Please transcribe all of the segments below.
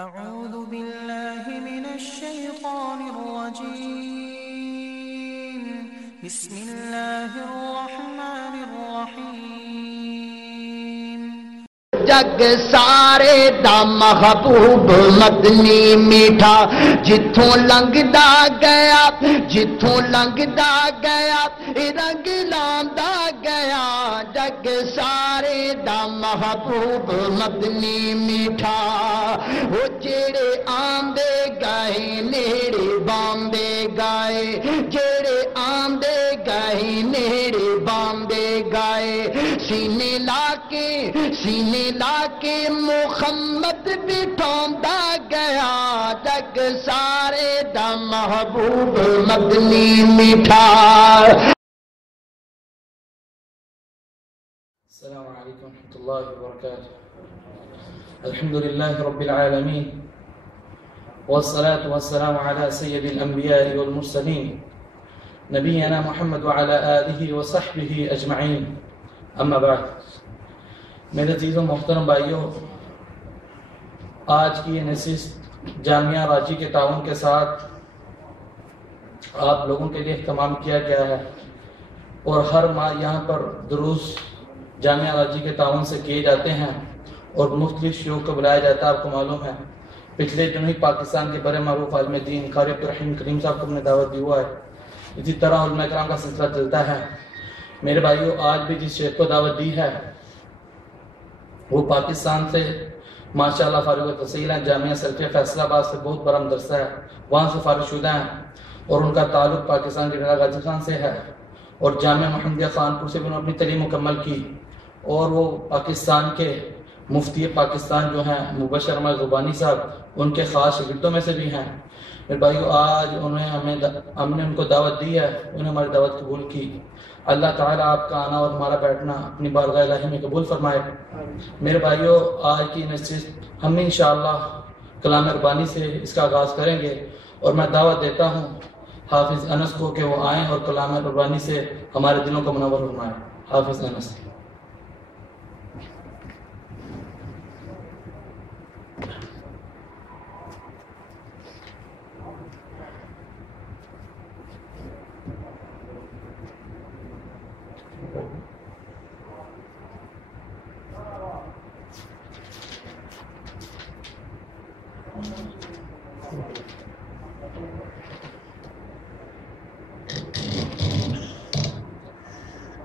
أعوذ بالله من الشيطان الرجيم بسم الله الرحمن الرحيم جگ سارے دا محبوب مدنی میٹھا جتھوں لنگدا گیا رنگ لاندا گیا جگ سارے دا محبوب مدنی میٹھا وہ جڑے آندے گئے نیڑے باندے گئے جڑے آندے گئے نیڑے باندے گئے سینے لا کے محمد بٹھوندا گیا جگ سارے دا محبوب مدنی میٹھا. السلام علیکم ورحمۃ اللہ وبرکاتہ. الحمد للہ رب العالمین والصلاة والسلام على سید الانبیاء والمرسلین نبینا محمد وعلى آلہ وصحبہ اجمعین. اما بعد، میرے عزیزوں محترم بھائیوں، آج کی یہ نشست جامعہ راجی کے تعاون کے ساتھ آپ لوگوں کے لیے اہتمام کیا گیا ہے، اور ہر ماہ یہاں پر دروس جامعہ راجی کے تعاون سے کیے جاتے ہیں اور مختلف شیوخ کو بلایا جاتا ہے. آپ کو معلوم ہے پچھلے دنوں ہی پاکستان کے بڑے معروف عالم دین قاری عبدالرحیم کریم صاحب کو ہم نے دعوت دی ہوا ہے. اسی طرح علماء کرام کا سلسلہ چلتا ہے. میرے بھائیوں، آج بھی جس شیخ کو دعوت دی ہے وہ پاکستان سے ماشاءاللہ فارغ التحصیل ہیں. جامعہ سلفیہ فیصل آباد سے بہت بڑا مدرسہ ہے، وہاں سے فارغ شدہ ہیں، اور ان کا تعلق پاکستان کے ڈیرہ غازی خان سے ہے، اور جامعہ محمدیہ خانپور سے بھی انہوں نے اپنی تعلیم مکمل کی، اور وہ پاکستان کے مفتی پاکستان جو ہیں مبشر احمد غبانی صاحب ان کے خاص شاگردوں میں سے بھی ہیں. میرے بھائیو، آج ہم نے ان کو دعوت دی ہے، انہوں نے ہماری دعوت قبول کی. اللہ تعالیٰ آپ کا آنا اور ہمارا بیٹھنا اپنی بارگاہ الہی میں قبول فرمائے. میرے بھائیو، آج کی نشست ہم انشاءاللہ کلام ربانی سے اس کا آغاز کریں گے، اور میں دعوت دیتا ہوں حافظ انس کو کہ وہ آئیں اور کلام ربانی سے ہمارے دلوں کو منور فرمائیں. حافظ انس.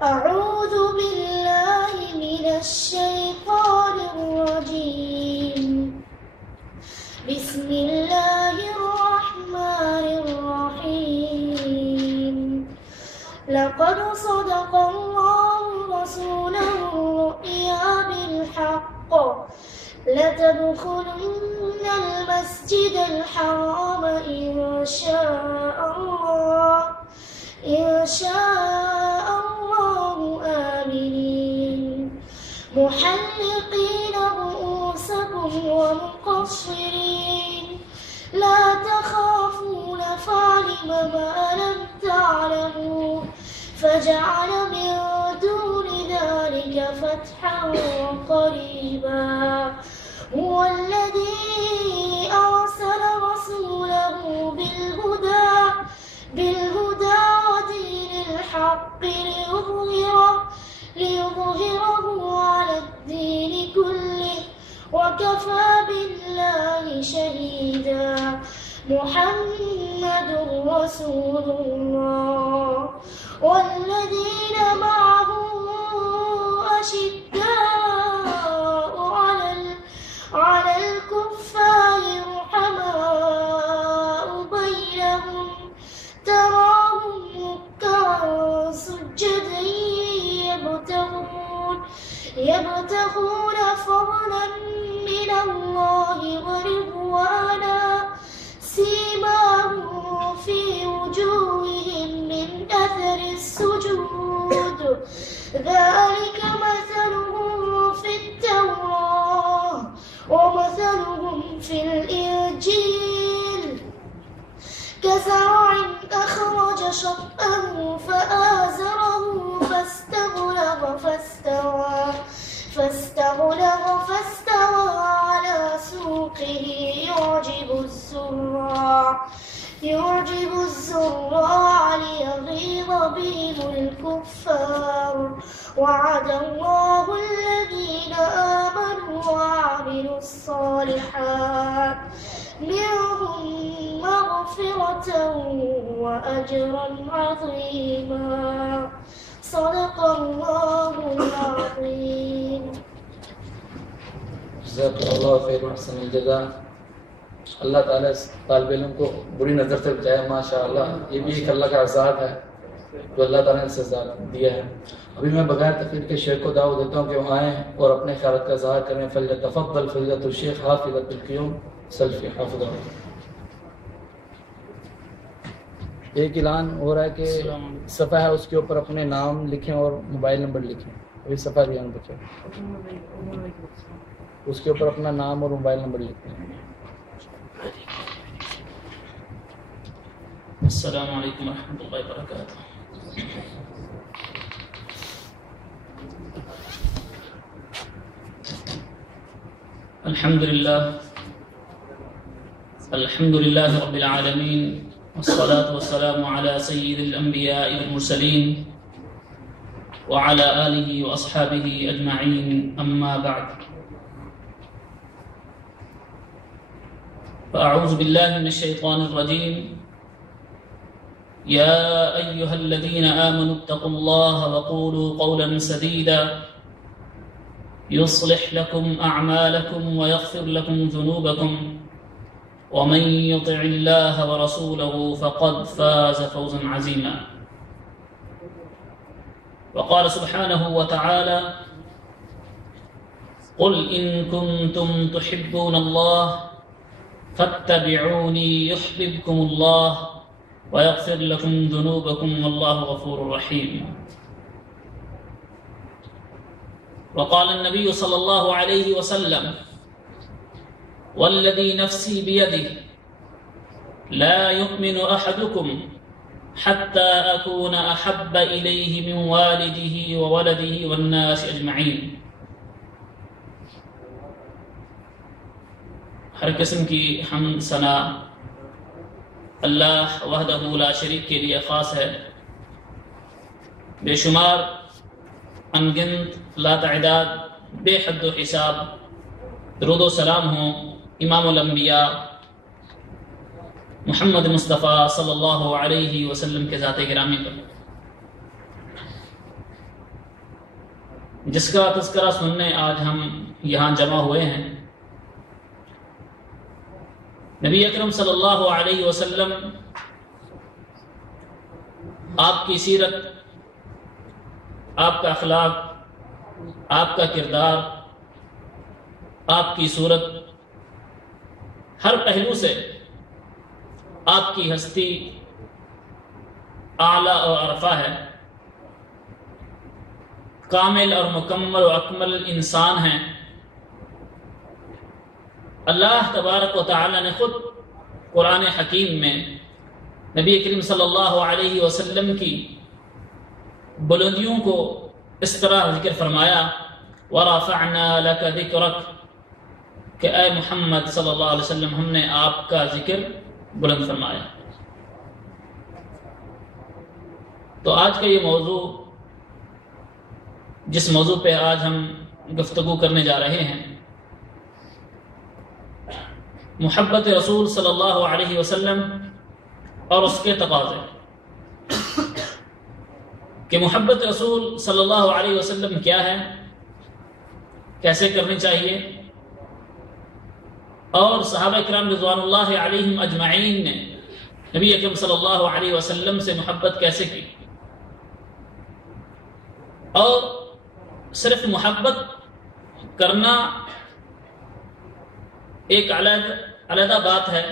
أعوذ بالله من الشيطان الرجيم بسم الله الرحمن الرحيم لقد صدق الله رسوله الرؤيا بالحق لتدخلن المسجد الحرام إن شاء الله آمنين محلقين رؤوسكم ومقصرين لا تخافون فعلم ما لم تعلموا فجعل من دون ذلك فتحا قريبا هو الذي أرسل رسوله بالهدى ودين الحق ليظهره على الدين كله وكفى بالله شهيدا محمد رسول الله والذين معه أشداء على الكفار رحماء بينهم تراهم ركعا سجدا يبتغون فضلا من الله ورضوانا سيماهم في وجوههم من أثر السجود ذلك مثلهم في التوراة ومثلهم في الإنجيل كزرع أخرج شطأه فآزره فاستغلظ فاستوى على سوقه خلقه يعجب الزراع ليغيظ بهم الكفار وعد الله الذين آمنوا وعملوا الصالحات منهم مغفرة وأجرا عظيما صدق الله العظيم. جزاک اللہ خیر و احسن الجزاء. اللہ تعالیٰ اس طالب علم کو بری نظر سے بچائے. ماشاء اللہ یہ بھی ایک اللہ کا عذاب ہے جو اللہ تعالیٰ نے سزا دیا ہے. ابھی میں بغیر تقریر کے شیخ کو دعوت دیتا ہوں کہ وہ آئیں اور اپنے خیالات کا اظہار کریں. فلیتفضل فضیلۃ الشیخ حافظۃ القیوم سلفی حافظہ. ایک اعلان ہو رہا ہے کہ صفحہ ہے اس کے اوپر اپنے نام لکھیں اور موبائل نمبر لکھیں. ابھی صفحہ دیا بچے اس کے اوپر اپنا نام اور موبائل نمبر لکھیں. السلام علیکم ورحمۃ اللہ وبرکاتہ. الحمد للہ رب العالمین والصلاة والسلام على سید الانبیاء والمرسلین وعلى آلہ واصحابہ اجمعین. اما بعد فاعوذ باللہ من الشیطان الرجیم. يا أيها الذين آمنوا اتقوا الله وقولوا قولا سديدا يصلح لكم أعمالكم ويغفر لكم ذنوبكم ومن يطع الله ورسوله فقد فاز فوزا عظيما. وقال سبحانه وتعالى قل إن كنتم تحبون الله فاتبعوني يحببكم الله ويغفر لكم ذنوبكم والله غفور رحيم. وقال النبي صلى الله عليه وسلم والذي نفسي بيده لا يؤمن أحدكم حتى أكون أحب إليه من والده وولده والناس أجمعين. ہر قسم کی حمد ثنا اللہ وحدہ لا شریک کے لیے خاص ہے. بے شمار انگنت لا تعداد بے حد و حساب درود و سلام ہوں امام الانبیاء محمد مصطفیٰ صلی اللہ علیہ وسلم کے ذات گرامی پر، جس کا تذکرہ سننے آج ہم یہاں جمع ہوئے ہیں. نبی اکرم صلی اللہ علیہ وسلم آپ کی سیرت، آپ کا اخلاق، آپ کا کردار، آپ کی صورت، ہر پہلو سے آپ کی ہستی اعلیٰ اور عرفہ ہے. کامل اور مکمل و اکمل انسان ہیں. اللہ تبارک و تعالی نے خود قرآن حکیم میں نبی کریم صلی اللہ علیہ وسلم کی بلندیوں کو اس طرح ذکر فرمایا وَرَفَعْنَا لَكَ ذِكْرَكَ کہ اے محمد صلی اللہ علیہ وسلم ہم نے آپ کا ذکر بلند فرمایا. تو آج کا یہ موضوع، جس موضوع پہ آج ہم گفتگو کرنے جا رہے ہیں، محبت رسول صلی اللہ علیہ وسلم اور اس کے تقاضے. کہ محبت رسول صلی اللہ علیہ وسلم کیا ہے، کیسے کرنی چاہیے، اور صحابہ کرام رضوان اللہ علیہم اجمعین نے نبی اکرم صلی اللہ علیہ وسلم سے محبت کیسے کی. اور صرف محبت کرنا ایک علیحدہ بات ہے،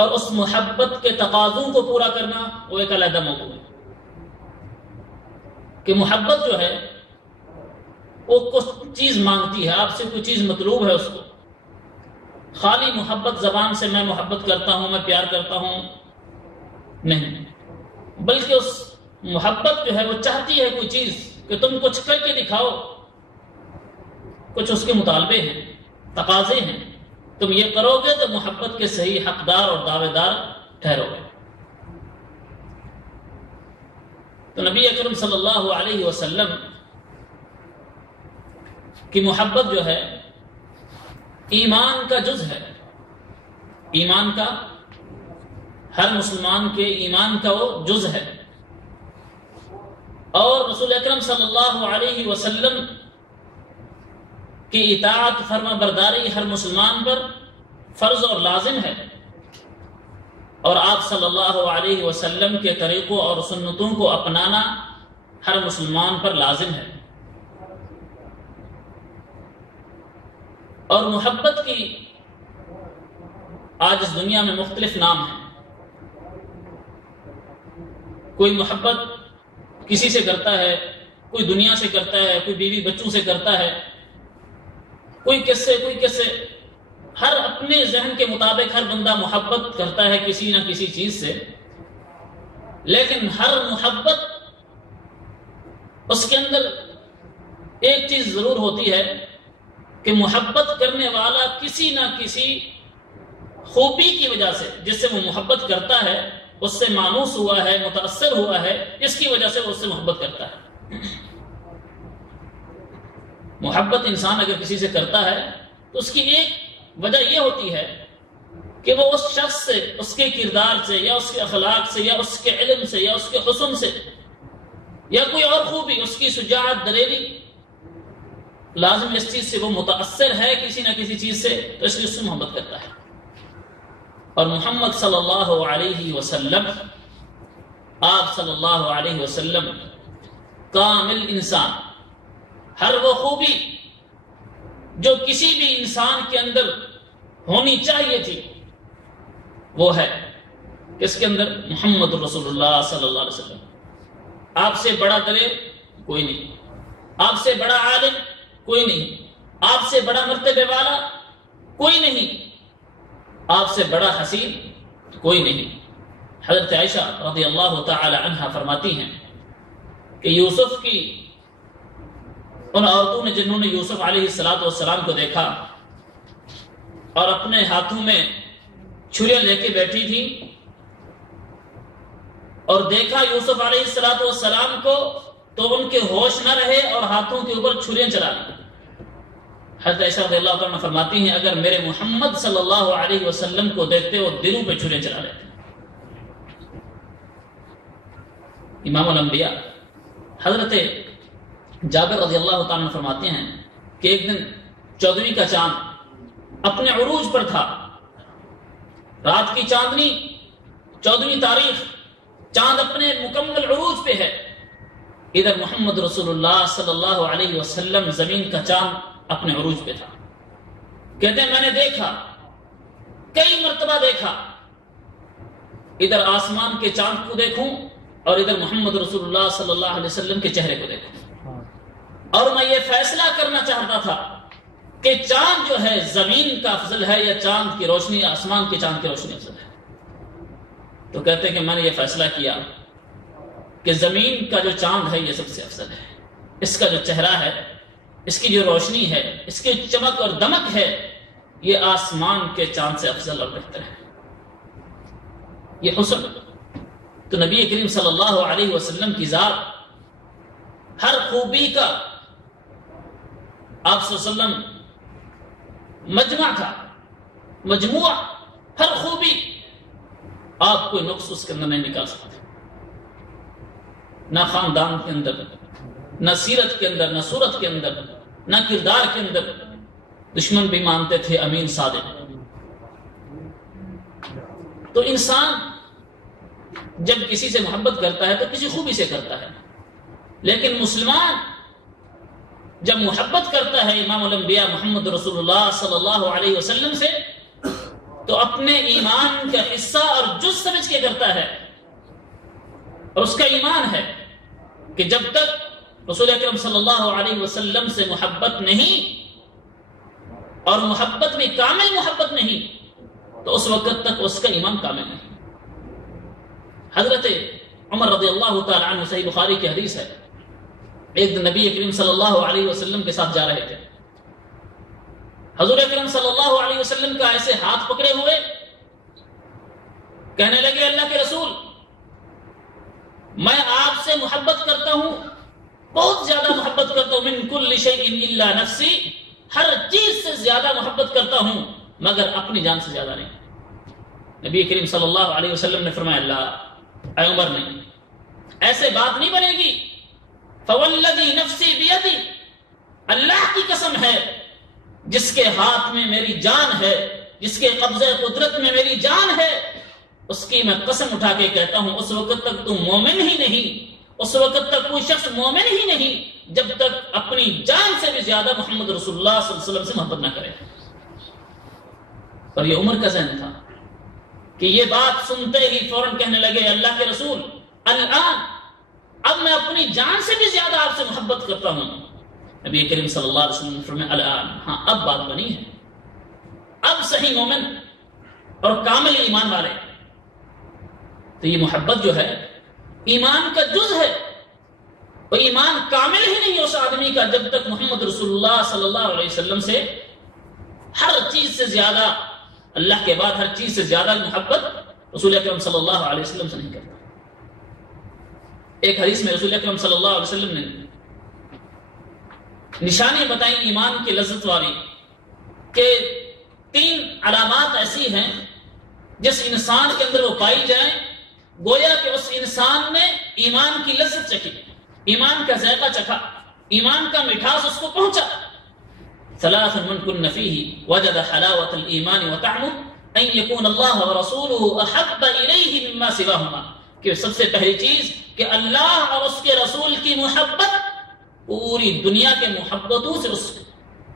اور اس محبت کے تقاضوں کو پورا کرنا وہ ایک علیحدہ موضوع ہے. کہ محبت جو ہے وہ کچھ چیز مانگتی ہے، آپ سے کوئی چیز مطلوب ہے. اس کو خالی محبت زبان سے میں محبت کرتا ہوں، میں پیار کرتا ہوں نہیں، بلکہ اس محبت جو ہے وہ چاہتی ہے کوئی چیز کہ تم کچھ کر کے دکھاؤ. کچھ اس کے مطالبے ہیں، تقاضے ہیں. تم یہ کرو گے تو محبت کے صحیح حقدار اور دعوے دار ٹھہرو گے۔ تو نبی اکرم صلی اللہ علیہ وسلم کی محبت جو ہے ایمان کا جز ہے، ایمان کا، ہر مسلمان کے ایمان کا وہ جز ہے، اور رسول اکرم صلی اللہ علیہ وسلم کی اطاعت فرما برداری ہر مسلمان پر فرض اور لازم ہے، اور آپ صلی اللہ علیہ وسلم کے طریقوں اور سنتوں کو اپنانا ہر مسلمان پر لازم ہے۔ اور محبت کی آج اس دنیا میں مختلف نام ہیں۔ کوئی محبت کسی سے کرتا ہے، کوئی دنیا سے کرتا ہے، کوئی بیوی بچوں سے کرتا ہے، کوئی کس سے، کوئی کس سے، ہر اپنے ذہن کے مطابق ہر بندہ محبت کرتا ہے کسی نہ کسی چیز سے، لیکن ہر محبت اس کے اندر ایک چیز ضرور ہوتی ہے کہ محبت کرنے والا کسی نہ کسی خوبی کی وجہ سے جس سے وہ محبت کرتا ہے اس سے مانوس ہوا ہے، متاثر ہوا ہے، جس کی وجہ سے وہ اس سے محبت کرتا ہے۔ محبت انسان اگر کسی سے کرتا ہے تو اس کی ایک وجہ یہ ہوتی ہے کہ وہ اس شخص سے، اس کے کردار سے یا اس کے اخلاق سے یا اس کے علم سے یا اس کے حسن سے یا کوئی اور خوبی، اس کی شجاعت، دلیری، لازم اس چیز سے وہ متاثر ہے کسی نہ کسی چیز سے، تو اس لیے اس سے محبت کرتا ہے۔ اور محمد صلی اللہ علیہ وسلم، آپ صلی اللہ علیہ وسلم کامل انسان، ہر وہ خوبی جو کسی بھی انسان کے اندر ہونی چاہیے تھی وہ ہے اس کے اندر محمد رسول اللہ صلی اللہ علیہ وسلم۔ آپ سے بڑا دلیر کوئی نہیں، آپ سے بڑا عالم کوئی نہیں، آپ سے بڑا مرتبے والا کوئی نہیں، آپ سے بڑا حسین کوئی نہیں۔ حضرت عائشہ رضی اللہ تعالی عنہا فرماتی ہیں کہ یوسف کی ان عورتوں نے جنہوں نے یوسف علیہ السلام کو دیکھا اور اپنے ہاتھوں میں چھریاں لے کے بیٹھی تھی اور دیکھا یوسف علیہ السلام کو تو ان کے ہوش نہ رہے اور ہاتھوں کے اوپر چھریاں چلا لی۔ حضرت عائشہ رضی اللہ عنہ فرماتی ہیں اگر میرے محمد صلی اللہ علیہ وسلم کو دیکھتے وہ دلوں پہ چھریاں چلا لیتے۔ امام الانبیاء حضرت جابر رضی اللہ تعالیٰ عنہ فرماتے ہیں کہ ایک دن 14ویں کا چاند اپنے عروج پر تھا، رات کی چاندنی 14ویں تاریخ، چاند اپنے مکمل عروج پہ ہے، ادھر محمد رسول اللہ صلی اللہ علیہ وسلم زمین کا چاند اپنے عروج پہ تھا۔ کہتے ہیں میں نے دیکھا، کئی مرتبہ دیکھا، ادھر آسمان کے چاند کو دیکھوں اور ادھر محمد رسول اللہ صلی اللہ علیہ وسلم کے چہرے کو دیکھوں، اور میں یہ فیصلہ کرنا چاہتا تھا کہ چاند جو ہے زمین کا افضل ہے یا چاند کی روشنی، آسمان کے چاند کی روشنی افضل ہے۔ تو کہتے ہیں کہ میں نے یہ فیصلہ کیا کہ زمین کا جو چاند ہے یہ سب سے افضل ہے، اس کا جو چہرہ ہے، اس کی جو روشنی ہے، اس کی چمک اور دمک ہے، یہ آسمان کے چاند سے افضل اور بہتر ہے، یہ حسن۔ تو نبی کریم صلی اللہ علیہ وسلم کی ذات ہر خوبی کا آپ صلی اللہ علیہ وسلم مجمع تھا، مجموعہ، ہر خوبی، آپ کوئی نقص اس کے اندر نہیں نکال سکتے، نہ خاندان کے اندر، نہ سیرت کے اندر، نہ صورت کے اندر، نہ کردار کے اندر۔ دشمن بھی مانتے تھے امین صادق۔ تو انسان جب کسی سے محبت کرتا ہے تو کسی خوبی سے کرتا ہے، لیکن مسلمان جب محبت کرتا ہے امام الانبیاء محمد رسول اللہ صلی اللہ علیہ وسلم سے تو اپنے ایمان کا حصہ اور جز سمجھ کے کرتا ہے، اور اس کا ایمان ہے کہ جب تک رسول اکرم صلی اللہ علیہ وسلم سے محبت نہیں اور محبت میں کامل محبت نہیں تو اس وقت تک اس کا ایمان کامل نہیں۔ حضرت عمر رضی اللہ تعالی عنہ، صحیح بخاری کی حدیث ہے، ایک دن نبی کریم صلی اللہ علیہ وسلم کے ساتھ جا رہے تھے، حضور اکرم صلی اللہ علیہ وسلم کا ایسے ہاتھ پکڑے ہوئے کہنے لگے اللہ کے رسول میں آپ سے محبت کرتا ہوں، بہت زیادہ محبت کرتا ہوں، من کل شیء الا نفسی، ہر چیز سے زیادہ محبت کرتا ہوں مگر اپنی جان سے زیادہ نہیں۔ نبی کریم صلی اللہ علیہ وسلم نے فرمایا اللہ اے عمر نے ایسے بات نہیں بنے گی، فوالذی نفسی بیدی، اللہ کی قسم ہے جس کے ہاتھ میں میری جان ہے، جس کے قبضہ قدرت میں میری جان ہے، اس کی میں قسم اٹھا کے کہتا ہوں اس وقت تک تم مومن ہی نہیں، اس وقت تک کوئی شخص مومن ہی نہیں جب تک اپنی جان سے بھی زیادہ محمد رسول اللہ صلی اللہ علیہ وسلم سے محبت نہ کرے۔ اور یہ عمر کا ذہن تھا کہ یہ بات سنتے ہی فوراً کہنے لگے اللہ کے رسول الان، اب میں اپنی جان سے بھی زیادہ آپ سے محبت کرتا ہوں۔ نبی کریم صلی اللہ علیہ وسلم نے فرمایا الان، ہاں اب بات بنی ہے، اب صحیح مومن اور کامل ایمان والے۔ تو یہ محبت جو ہے ایمان کا جز ہے، اور ایمان کامل ہی نہیں اس آدمی کا جب تک محمد رسول اللہ صلی اللہ علیہ وسلم سے ہر چیز سے زیادہ، اللہ کے بعد ہر چیز سے زیادہ محبت رسول اکرم صلی اللہ علیہ وسلم سے نہیں کرتا۔ ایک حدیث میں رسول اکرم صلی اللہ علیہ وسلم نے نشانی بتائی ایمان کی لذت والی کہ 3 علامات ایسی ہیں جس انسان کے اندر وہ پائی جائیں گویا کہ اس انسان نے ایمان کی لذت چکھی، ایمان کا ذائقہ چکھا، ایمان کا مٹھاس اس کو پہنچا۔ ثلاث من كن فيه وجد حلاوة الإيمان وطعمه أن يكون الله ورسوله أحب إليه مما سواهما، کہ سب سے پہلی چیز کہ اللہ اور اس کے رسول کی محبت پوری دنیا کے محبتوں سے اس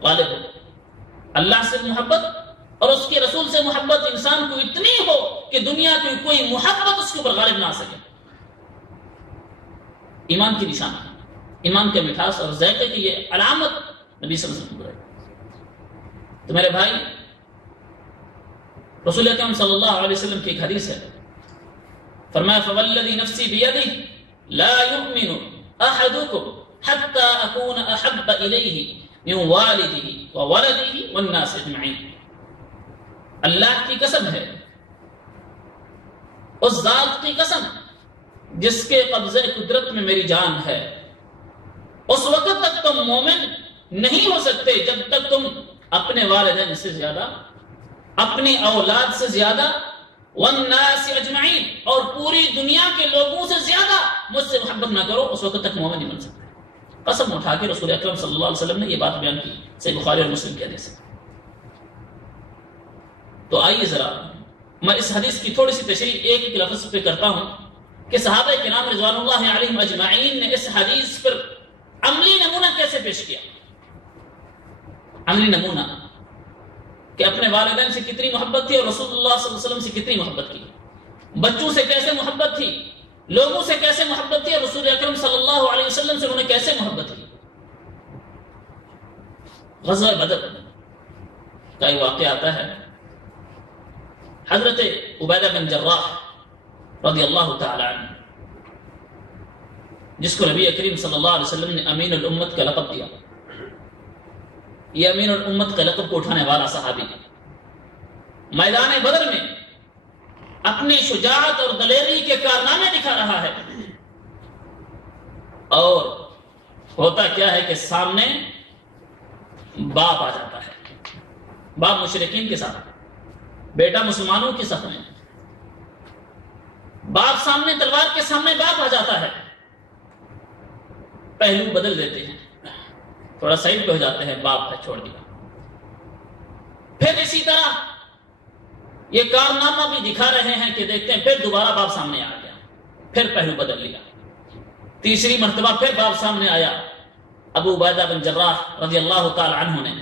غالب ہو۔ اللہ سے محبت اور اس کے رسول سے محبت انسان کو اتنی ہو کہ دنیا کی کوئی محبت اس کے اوپر غالب نہ آ سکے۔ ایمان کی نشانی، ایمان کے مٹھاس اور ذائقے کی یہ علامت نبی صلی اللہ علیہ وسلم۔ تو میرے بھائی رسول اکرم صلی اللہ علیہ وسلم کی ایک حدیث ہے، فرمایا فوالذی نفسی بیدہ لا یؤمن احدکم حتی اکون احب الیہ من والدہ وولدہ والناس اجمعین۔ اللہ کی قسم ہے، اس ذات کی قسم جس کے قبضہ قدرت میں میری جان ہے، اس وقت تک تم مومن نہیں ہو سکتے جب تک تم اپنے والدین سے زیادہ، اپنی اولاد سے زیادہ، والناس اجمعین، اور پوری دنیا کے لوگوں سے زیادہ مجھ سے محبت نہ کرو، اس وقت تک مومن نہیں بن سکتے۔ قسم اٹھا کے رسول اکرم صلی اللہ علیہ وسلم نے یہ بات بیان کی، صحیح بخاری اور مسلم کے حدیث سے۔ تو آئیے ذرا میں اس حدیث کی تھوڑی سی تشریح ایک لفظ پہ کرتا ہوں کہ صحابہ کرام رضوان اللہ علیہم اجمعین نے اس حدیث پر عملی نمونہ کیسے پیش کیا، عملی نمونہ کہ اپنے والدین سے کتنی محبت تھی اور رسول اللہ صلی اللہ علیہ وسلم سے کتنی محبت کی، بچوں سے کیسے محبت تھی، لوگوں سے کیسے محبت تھی، اور رسول اکرم صلی اللہ علیہ وسلم سے انہوں نے کیسے محبت کی۔ غزوہ بدر کا ایک واقعہ آتا ہے، حضرت عبیدہ بن جراح رضی اللہ تعالی عنہ، جس کو نبی کریم صلی اللہ علیہ وسلم نے امین الامت کا لقب دیا، یہ امین الامت کا لقب کو اٹھانے والا صحابی میدان بدر میں اپنی شجاعت اور دلیری کے کارنامے دکھا رہا ہے، اور ہوتا کیا ہے کہ سامنے باپ آ جاتا ہے، باپ مشرکین کے ساتھ، بیٹا مسلمانوں کے صف میں، باپ سامنے، تلوار کے سامنے باپ آ جاتا ہے، پہلو بدل دیتے ہیں، تھوڑا سائڈ پہ ہو جاتے ہیں، باپ کا چھوڑ دیا۔ پھر اسی طرح یہ کارنامہ بھی دکھا رہے ہیں کہ دیکھتے ہیں، پھر دوبارہ باپ سامنے آ گیا، پھر پہلو بدل لیا، تیسری مرتبہ پھر باپ سامنے آیا۔ ابو عبیدہ بن جراح رضی اللہ تعالی عنہ نے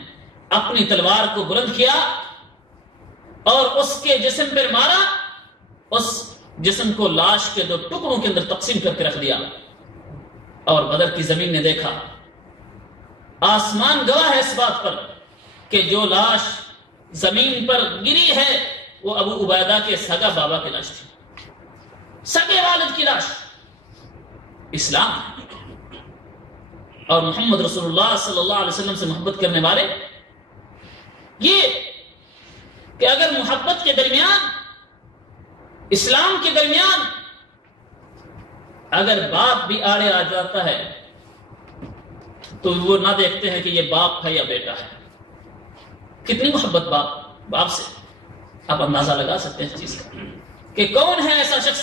اپنی تلوار کو بلند کیا اور اس کے جسم پر مارا، اس جسم کو لاش کے 2 ٹکڑوں کے اندر تقسیم کر کے رکھ دیا، اور بدر کی زمین نے دیکھا، آسمان گواہ ہے اس بات پر کہ جو لاش زمین پر گری ہے وہ ابو عبیدہ کے سگا بابا کی لاش تھی، سگے والد کی لاش۔ اسلام اور محمد رسول اللہ صلی اللہ علیہ وسلم سے محبت کرنے والے یہ کہ اگر محبت کے درمیان، اسلام کے درمیان اگر باپ بھی آڑے آ جاتا ہے تو وہ نہ دیکھتے ہیں کہ یہ باپ ہے یا بیٹا ہے. کتنی محبت باپ سے. آپ اندازہ لگا سکتے ہیں اس چیز کا کہ کون ہے ایسا شخص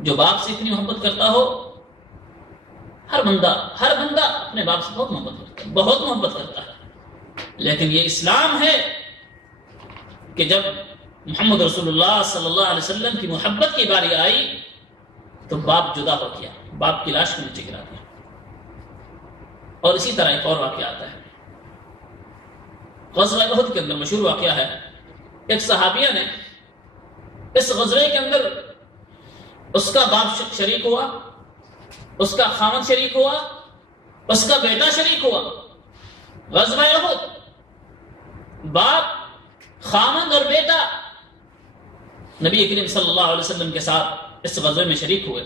جو باپ سے اتنی محبت کرتا ہو. ہر بندہ اپنے باپ سے بہت محبت کرتا ہے، بہت محبت کرتا ہے. لیکن یہ اسلام ہے کہ جب محمد رسول اللہ صلی اللہ علیہ وسلم کی محبت کی باری آئی تو باپ جدا ہو گیا، باپ کی لاش کو نیچے گرا دیا. اور اسی طرح ایک اور واقعہ آتا ہے غزوہ احد کے اندر، مشہور واقعہ ہے. ایک صحابیہ نے اس غزوے کے اندر اس کا باپ شریک ہوا، اس کا خامد شریک ہوا، اس کا بیٹا شریک ہوا. غزوہ احد، باپ، خامد اور بیٹا نبی کریم صلی اللہ علیہ وسلم کے ساتھ اس غزوے میں شریک ہوئے.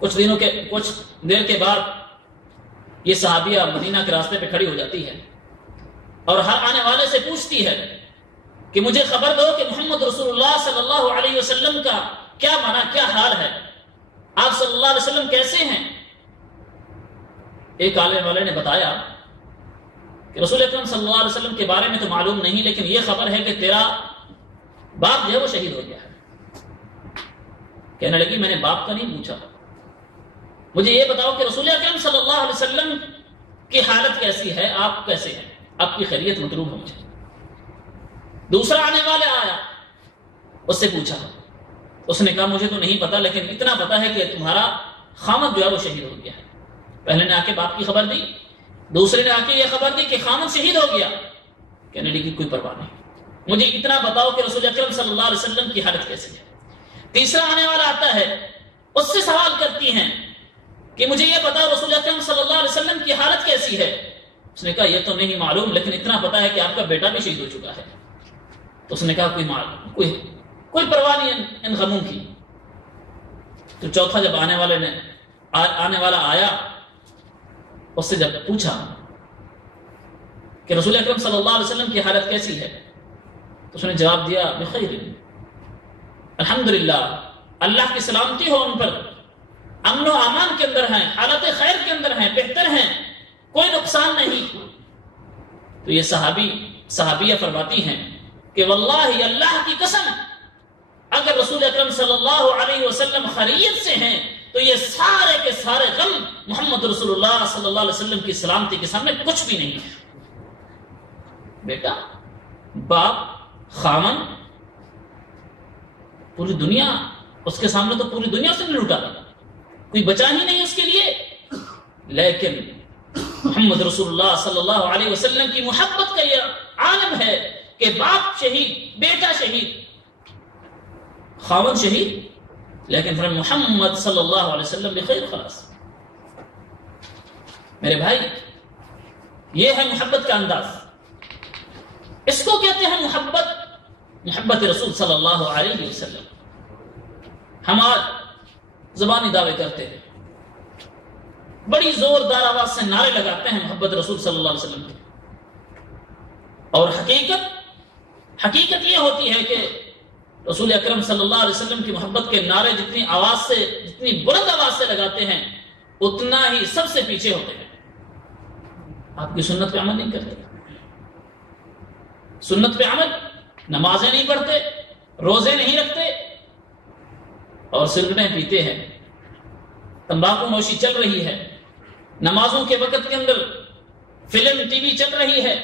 کچھ دیر کے بعد یہ صحابیہ مدینہ کے راستے پہ کھڑی ہو جاتی ہے اور ہر آنے والے سے پوچھتی ہے کہ مجھے خبر دو کہ محمد رسول اللہ صلی اللہ علیہ وسلم کا کیا معنی، کیا حال ہے، آپ صلی اللہ علیہ وسلم کیسے ہیں. ایک آنے والے نے بتایا کہ رسول اکرم صلی اللہ علیہ وسلم کے بارے میں تو معلوم نہیں، لیکن یہ خبر ہے کہ تیرا باپ جو ہے وہ شہید ہو گیا ہے. کہنے لگی میں نے باپ کا نہیں پوچھا، مجھے یہ بتاؤ کہ رسول اکرم صلی اللہ علیہ وسلم کی حالت کیسی ہے، آپ کیسے ہیں، آپ کی خیریت مطلوب ہے مجھے. دوسرا آنے والا آیا، اس سے پوچھا، اس نے کہا مجھے تو نہیں پتا، لیکن اتنا پتا ہے کہ تمہارا خامد جو ہے وہ شہید ہو گیا ہے. پہلے نے آ کے باپ کی خبر دی، دوسرے نے آ کے یہ خبر دی کہ خامد شہید ہو گیا. کہنے لگی کوئی پرواہ نہیں، مجھے اتنا بتاؤ کہ رسول اکرم صلی اللہ علیہ وسلم کی حالت کیسی ہے. تیسرا آنے والا آتا ہے، اس سے سوال کرتی ہیں کہ مجھے یہ بتاؤ رسول اکرم صلی اللہ علیہ وسلم کی حالت کیسی ہے. اس نے کہا یہ تو نہیں معلوم، لیکن اتنا پتا ہے کہ آپ کا بیٹا بھی شہید ہو چکا ہے. تو اس نے کہا کوئی پرواہ نہیں ان غموں کی. تو چوتھا جب آنے والا آیا، اس سے جب پوچھا کہ رسول اکرم صلی اللہ علیہ وسلم کی حالت کیسی ہے، تو اس نے جواب دیا بخیر، الحمدللہ، اللہ کی سلامتی ہو ان پر، امن و امان کے اندر ہیں، حالت خیر کے اندر ہیں، بہتر ہیں، کوئی نقصان نہیں. تو یہ صحابیہ فرماتی ہیں کہ واللہ اللہ کی قسم، اگر رسول اکرم صلی اللہ علیہ وسلم خیریت سے ہیں تو یہ سارے کے سارے غم محمد رسول اللہ صلی اللہ علیہ وسلم کی سلامتی کے سامنے کچھ بھی نہیں ہے. بیٹا، باپ، خامن، پوری دنیا اس کے سامنے، تو پوری دنیا سے نہیں لوٹا، کوئی بچا ہی نہیں اس کے لیے. لیکن محمد رسول اللہ صلی اللہ علیہ وسلم کی محبت کا یہ عالم ہے کہ باپ شہید، بیٹا شہید، خاوند شہید، لیکن پھر محمد صلی اللہ علیہ وسلم بخیر خلاص. میرے بھائی، یہ ہے محبت کا انداز. اس کو کہتے ہیں محبت رسول صلی اللہ علیہ وسلم. ہم آج زبانی دعوے کرتے ہیں، بڑی زوردار آواز سے نعرے لگاتے ہیں محبت رسول صلی اللہ علیہ وسلم کی، اور حقیقت یہ ہوتی ہے کہ رسول اکرم صلی اللہ علیہ وسلم کی محبت کے نعرے جتنی بلند آواز سے لگاتے ہیں اتنا ہی سب سے پیچھے ہوتے ہیں. آپ کی سنت پہ عمل نہیں کرتے، سنت پہ عمل، نمازیں نہیں پڑھتے، روزے نہیں رکھتے، اور سگریٹیں پیتے ہیں، تمباکو نوشی چل رہی ہے، نمازوں کے وقت کے اندر فلم ٹی وی چل رہی ہے،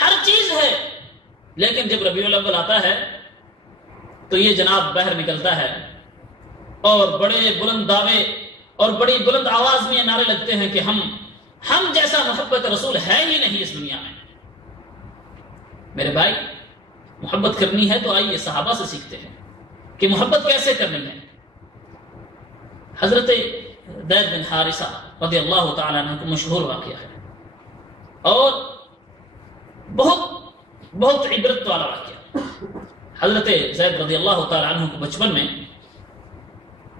ہر چیز ہے. لیکن جب ربیع الاول آتا ہے تو یہ جناب باہر نکلتا ہے اور بڑے بلند دعوے اور بڑی بلند آواز میں یہ نعرے لگتے ہیں کہ ہم جیسا محبت رسول ہے ہی نہیں اس دنیا میں. میرے بھائی، محبت کرنی ہے تو آئیے صحابہ سے سیکھتے ہیں کہ محبت کیسے کرنی ہے. حضرت زید بن حارثہ رضی اللہ تعالیٰ عنہ کو مشہور واقعہ ہے اور بہت عبرت والا واقعہ. حضرت زید رضی اللہ تعالیٰ عنہ کو بچپن میں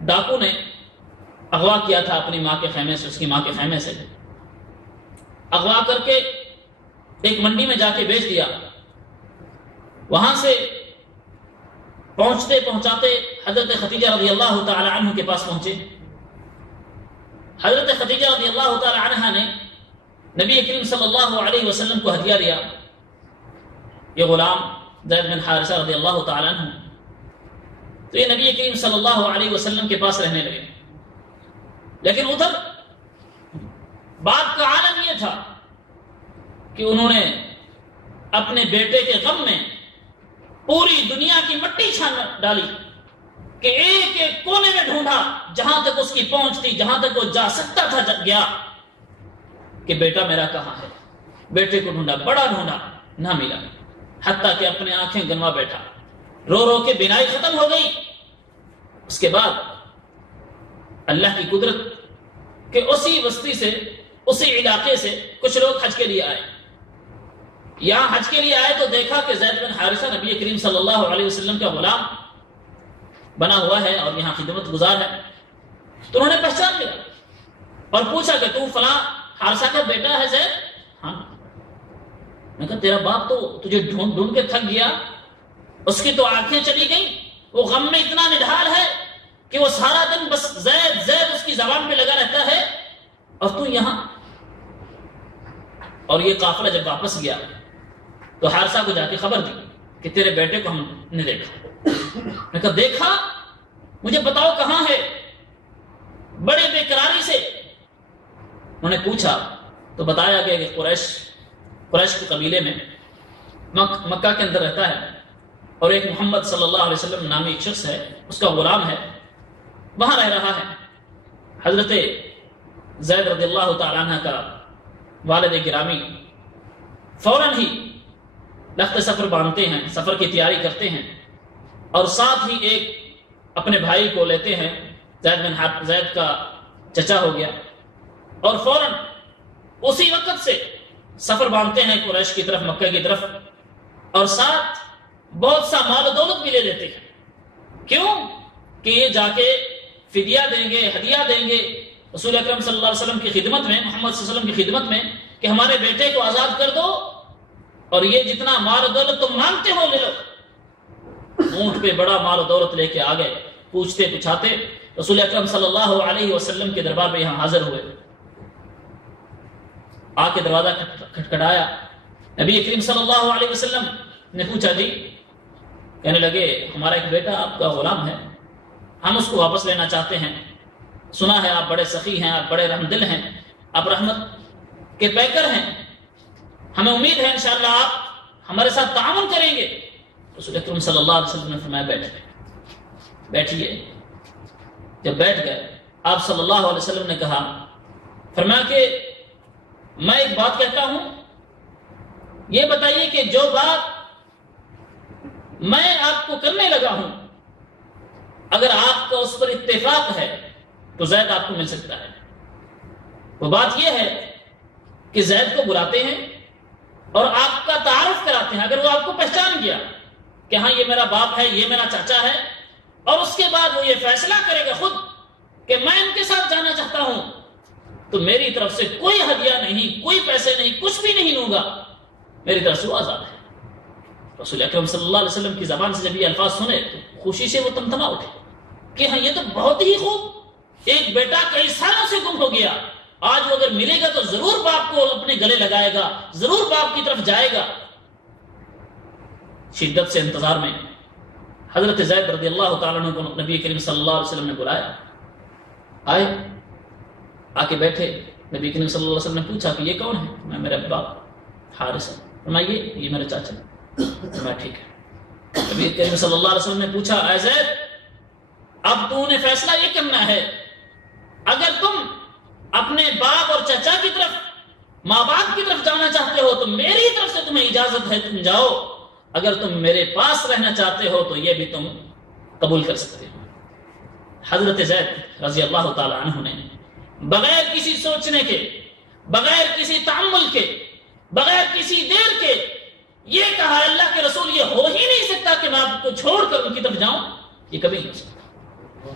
ڈاکو نے اغوا کیا تھا اپنی ماں کے خیمے سے، اس کی ماں کے خیمے سے. اغوا کر کے ایک منڈی میں جا کے بیچ دیا. وہاں سے پہنچتے پہنچاتے حضرت خدیجہ رضی اللہ تعالی عنہ کے پاس پہنچے. حضرت خدیجہ رضی اللہ تعالی عنہ نے نبی کریم صلی اللہ علیہ وسلم کو ہدیہ دیا. یہ غلام زید بن حارثہ رضی اللہ تعالی عنہ، تو یہ نبی کریم صلی اللہ علیہ وسلم کے پاس رہنے لگے. لیکن ادھر بات کا عالم یہ تھا کہ انہوں نے اپنے بیٹے کے غم میں پوری دنیا کی مٹی چھان ڈالی کہ ایک ایک کونے میں ڈھونڈا، جہاں تک اس کی پہنچ تھی، جہاں تک وہ جا سکتا تھا گیا کہ بیٹا میرا کہاں ہے. بیٹے کو ڈھونڈا، بڑا ڈھونڈا، نہ ملا، حتیٰ کہ اپنے آنکھیں گنوا بیٹھا، رو رو کے بینائی ختم ہو گئی. اس کے بعد اللہ کی قدرت کہ اسی بستی سے، اسی علاقے سے کچھ لوگ حج کے لیے آئے. یہاں حج کے لیے آئے تو دیکھا کہ زید بن حارثہ نبی کریم صلی اللہ علیہ وسلم کا غلام بنا ہوا ہے اور یہاں خدمت گزار ہے. تو انہوں نے پہچان لیا اور پوچھا کہ تو فلاں حارثہ کا بیٹا ہے زید؟ ہاں. میں کہا تیرا باپ تو تجھے ڈھونڈ ڈھونڈ کے تھک گیا، اس کی تو آنکھیں چلی گئیں، وہ غم میں اتنا نڈھال ہے کہ وہ سارا دن بس زید زید اس کی زبان پہ لگا رہتا ہے، اور تو یہاں. اور یہ قافلہ جب واپس گیا تو حارثہ کو جا کے خبر دی کہ تیرے بیٹے کو ہم نے دیکھا. میں کہا دیکھا؟ مجھے بتاؤ کہاں ہے. بڑے بے قراری سے انہوں نے پوچھا تو بتایا گیا کہ قریش کے قبیلے میں مکہ کے اندر رہتا ہے، اور ایک محمد صلی اللہ علیہ وسلم نامی ایک شخص ہے، اس کا غلام ہے، وہاں رہ رہا ہے. حضرت زید رضی اللہ تعالیٰ عنہ کا والد گرامی فوراً ہی لخت سفر باندھتے ہیں، سفر کی تیاری کرتے ہیں، اور ساتھ ہی ایک اپنے بھائی کو لیتے ہیں. زید کا چچا ہو گیا، اور فوراً اسی وقت سے سفر باندھتے ہیں قریش کی طرف، مکہ کی طرف، اور ساتھ بہت سا مال و دولت بھی لے لیتے ہیں. کیوں؟ کہ یہ جا کے فدیہ دیں گے، ہدیہ دیں گے رسول اکرم صلی اللہ علیہ وسلم کی خدمت میں، محمد صلی اللہ علیہ وسلم کی خدمت میں، کہ ہمارے بیٹے کو آزاد کر دو اور یہ جتنا مال و دولت تم مانگتے ہو لے لو. اونٹ پہ بڑا مال و دولت لے کے آ گئے، پوچھتے پچھاتے رسول اکرم صلی اللہ علیہ وسلم کے دربار میں یہاں حاضر ہوئے. آ کے دروازہ کھٹکھٹایا. نبی کریم صلی اللہ علیہ وسلم نے پوچھا جی. کہنے لگے ہمارا ایک بیٹا آپ کا غلام ہے، ہم اس کو واپس لینا چاہتے ہیں. سنا ہے آپ بڑے سخی ہیں، آپ بڑے رحم دل ہیں، آپ رحمت کے پیکر ہیں، ہمیں امید ہے انشاءاللہ آپ ہمارے ساتھ تعاون کریں گے. رسول اکرم صلی اللہ علیہ وسلم نے فرمایا بیٹھیے. جب بیٹھ گئے آپ صلی اللہ علیہ وسلم نے کہا، فرمایا کہ میں ایک بات کہتا ہوں، یہ بتائیے کہ جو بات میں آپ کو کرنے لگا ہوں اگر آپ کا اس پر اتفاق ہے تو زید آپ کو مل سکتا ہے. وہ بات یہ ہے کہ زید کو بلاتے ہیں اور آپ کا تعارف کراتے ہیں. اگر وہ آپ کو پہچان گیا کہ ہاں یہ میرا باپ ہے، یہ میرا چاچا ہے، اور اس کے بعد وہ یہ فیصلہ کرے گا خود کہ میں ان کے ساتھ جانا چاہتا ہوں، تو میری طرف سے کوئی ہدیہ نہیں، کوئی پیسے نہیں، کچھ بھی نہیں لوں گا، میری طرف سے وہ آزاد ہے. رسول اکرم صلی اللہ علیہ وسلم کی زبان سے جب یہ الفاظ سنے تو خوشی سے وہ تمتما اٹھے کہ ہاں یہ تو بہت ہی خوب، ایک بیٹا کئی سالوں سے گم ہو گیا، آج وہ اگر ملے گا تو ضرور باپ کو اپنے گلے لگائے گا، ضرور باپ کی طرف جائے گا. شدت سے انتظار میں حضرت زید رضی اللہ تعالیٰ عنہ کو نبی کریم صلی اللہ علیہ وسلم نے بلایا. آئے، آ کے بیٹھے. نبی کریم صلی اللہ علیہ وسلم نے پوچھا کہ یہ کون ہے؟ میں میرا باپ حارث ہے. فرمایا یہ میرا چاچا ہے. فرمایا ٹھیک ہے. نبی کریم صلی اللہ علیہ وسلم نے پوچھا اے زید، اب تو نے فیصلہ یہ کرنا ہے، اگر تم اپنے باپ اور چچا کی طرف، ماں باپ کی طرف جانا چاہتے ہو تو میری طرف سے تمہیں اجازت ہے، تم جاؤ. اگر تم میرے پاس رہنا چاہتے ہو تو یہ بھی تم قبول کر سکتے ہو. حضرت زید رضی اللہ تعالی عنہ نے بغیر کسی سوچنے کے، بغیر کسی تعمل کے، بغیر کسی دیر کے یہ کہا اللہ کے رسول یہ ہو ہی نہیں سکتا کہ میں آپ کو چھوڑ کر ان کی طرف جاؤں، یہ کبھی نہیں ہو سکتا.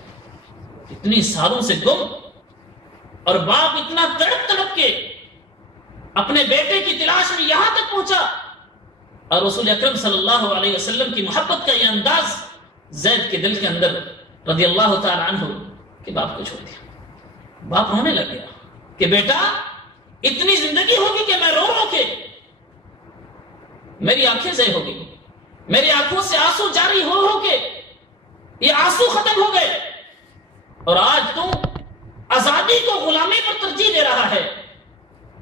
اتنی سالوں سے گم اور باپ اتنا تڑپ تڑپ کے اپنے بیٹے کی تلاش میں یہاں تک پہنچا، اور رسول اکرم صلی اللہ علیہ وسلم کی محبت کا یہ انداز زید کے دل کے اندر رضی اللہ تعالی عنہ کہ باپ کو چھوڑ دیا۔ باپ رونے لگ گیا کہ بیٹا اتنی زندگی ہوگی کہ میں رو رو کے میری آنکھیں ضائع ہو گئی، میری آنکھوں سے آنسو جاری ہو کے یہ آنسو ختم ہو گئے، اور آج تم آزادی کو غلامی پر ترجیح دے رہا ہے۔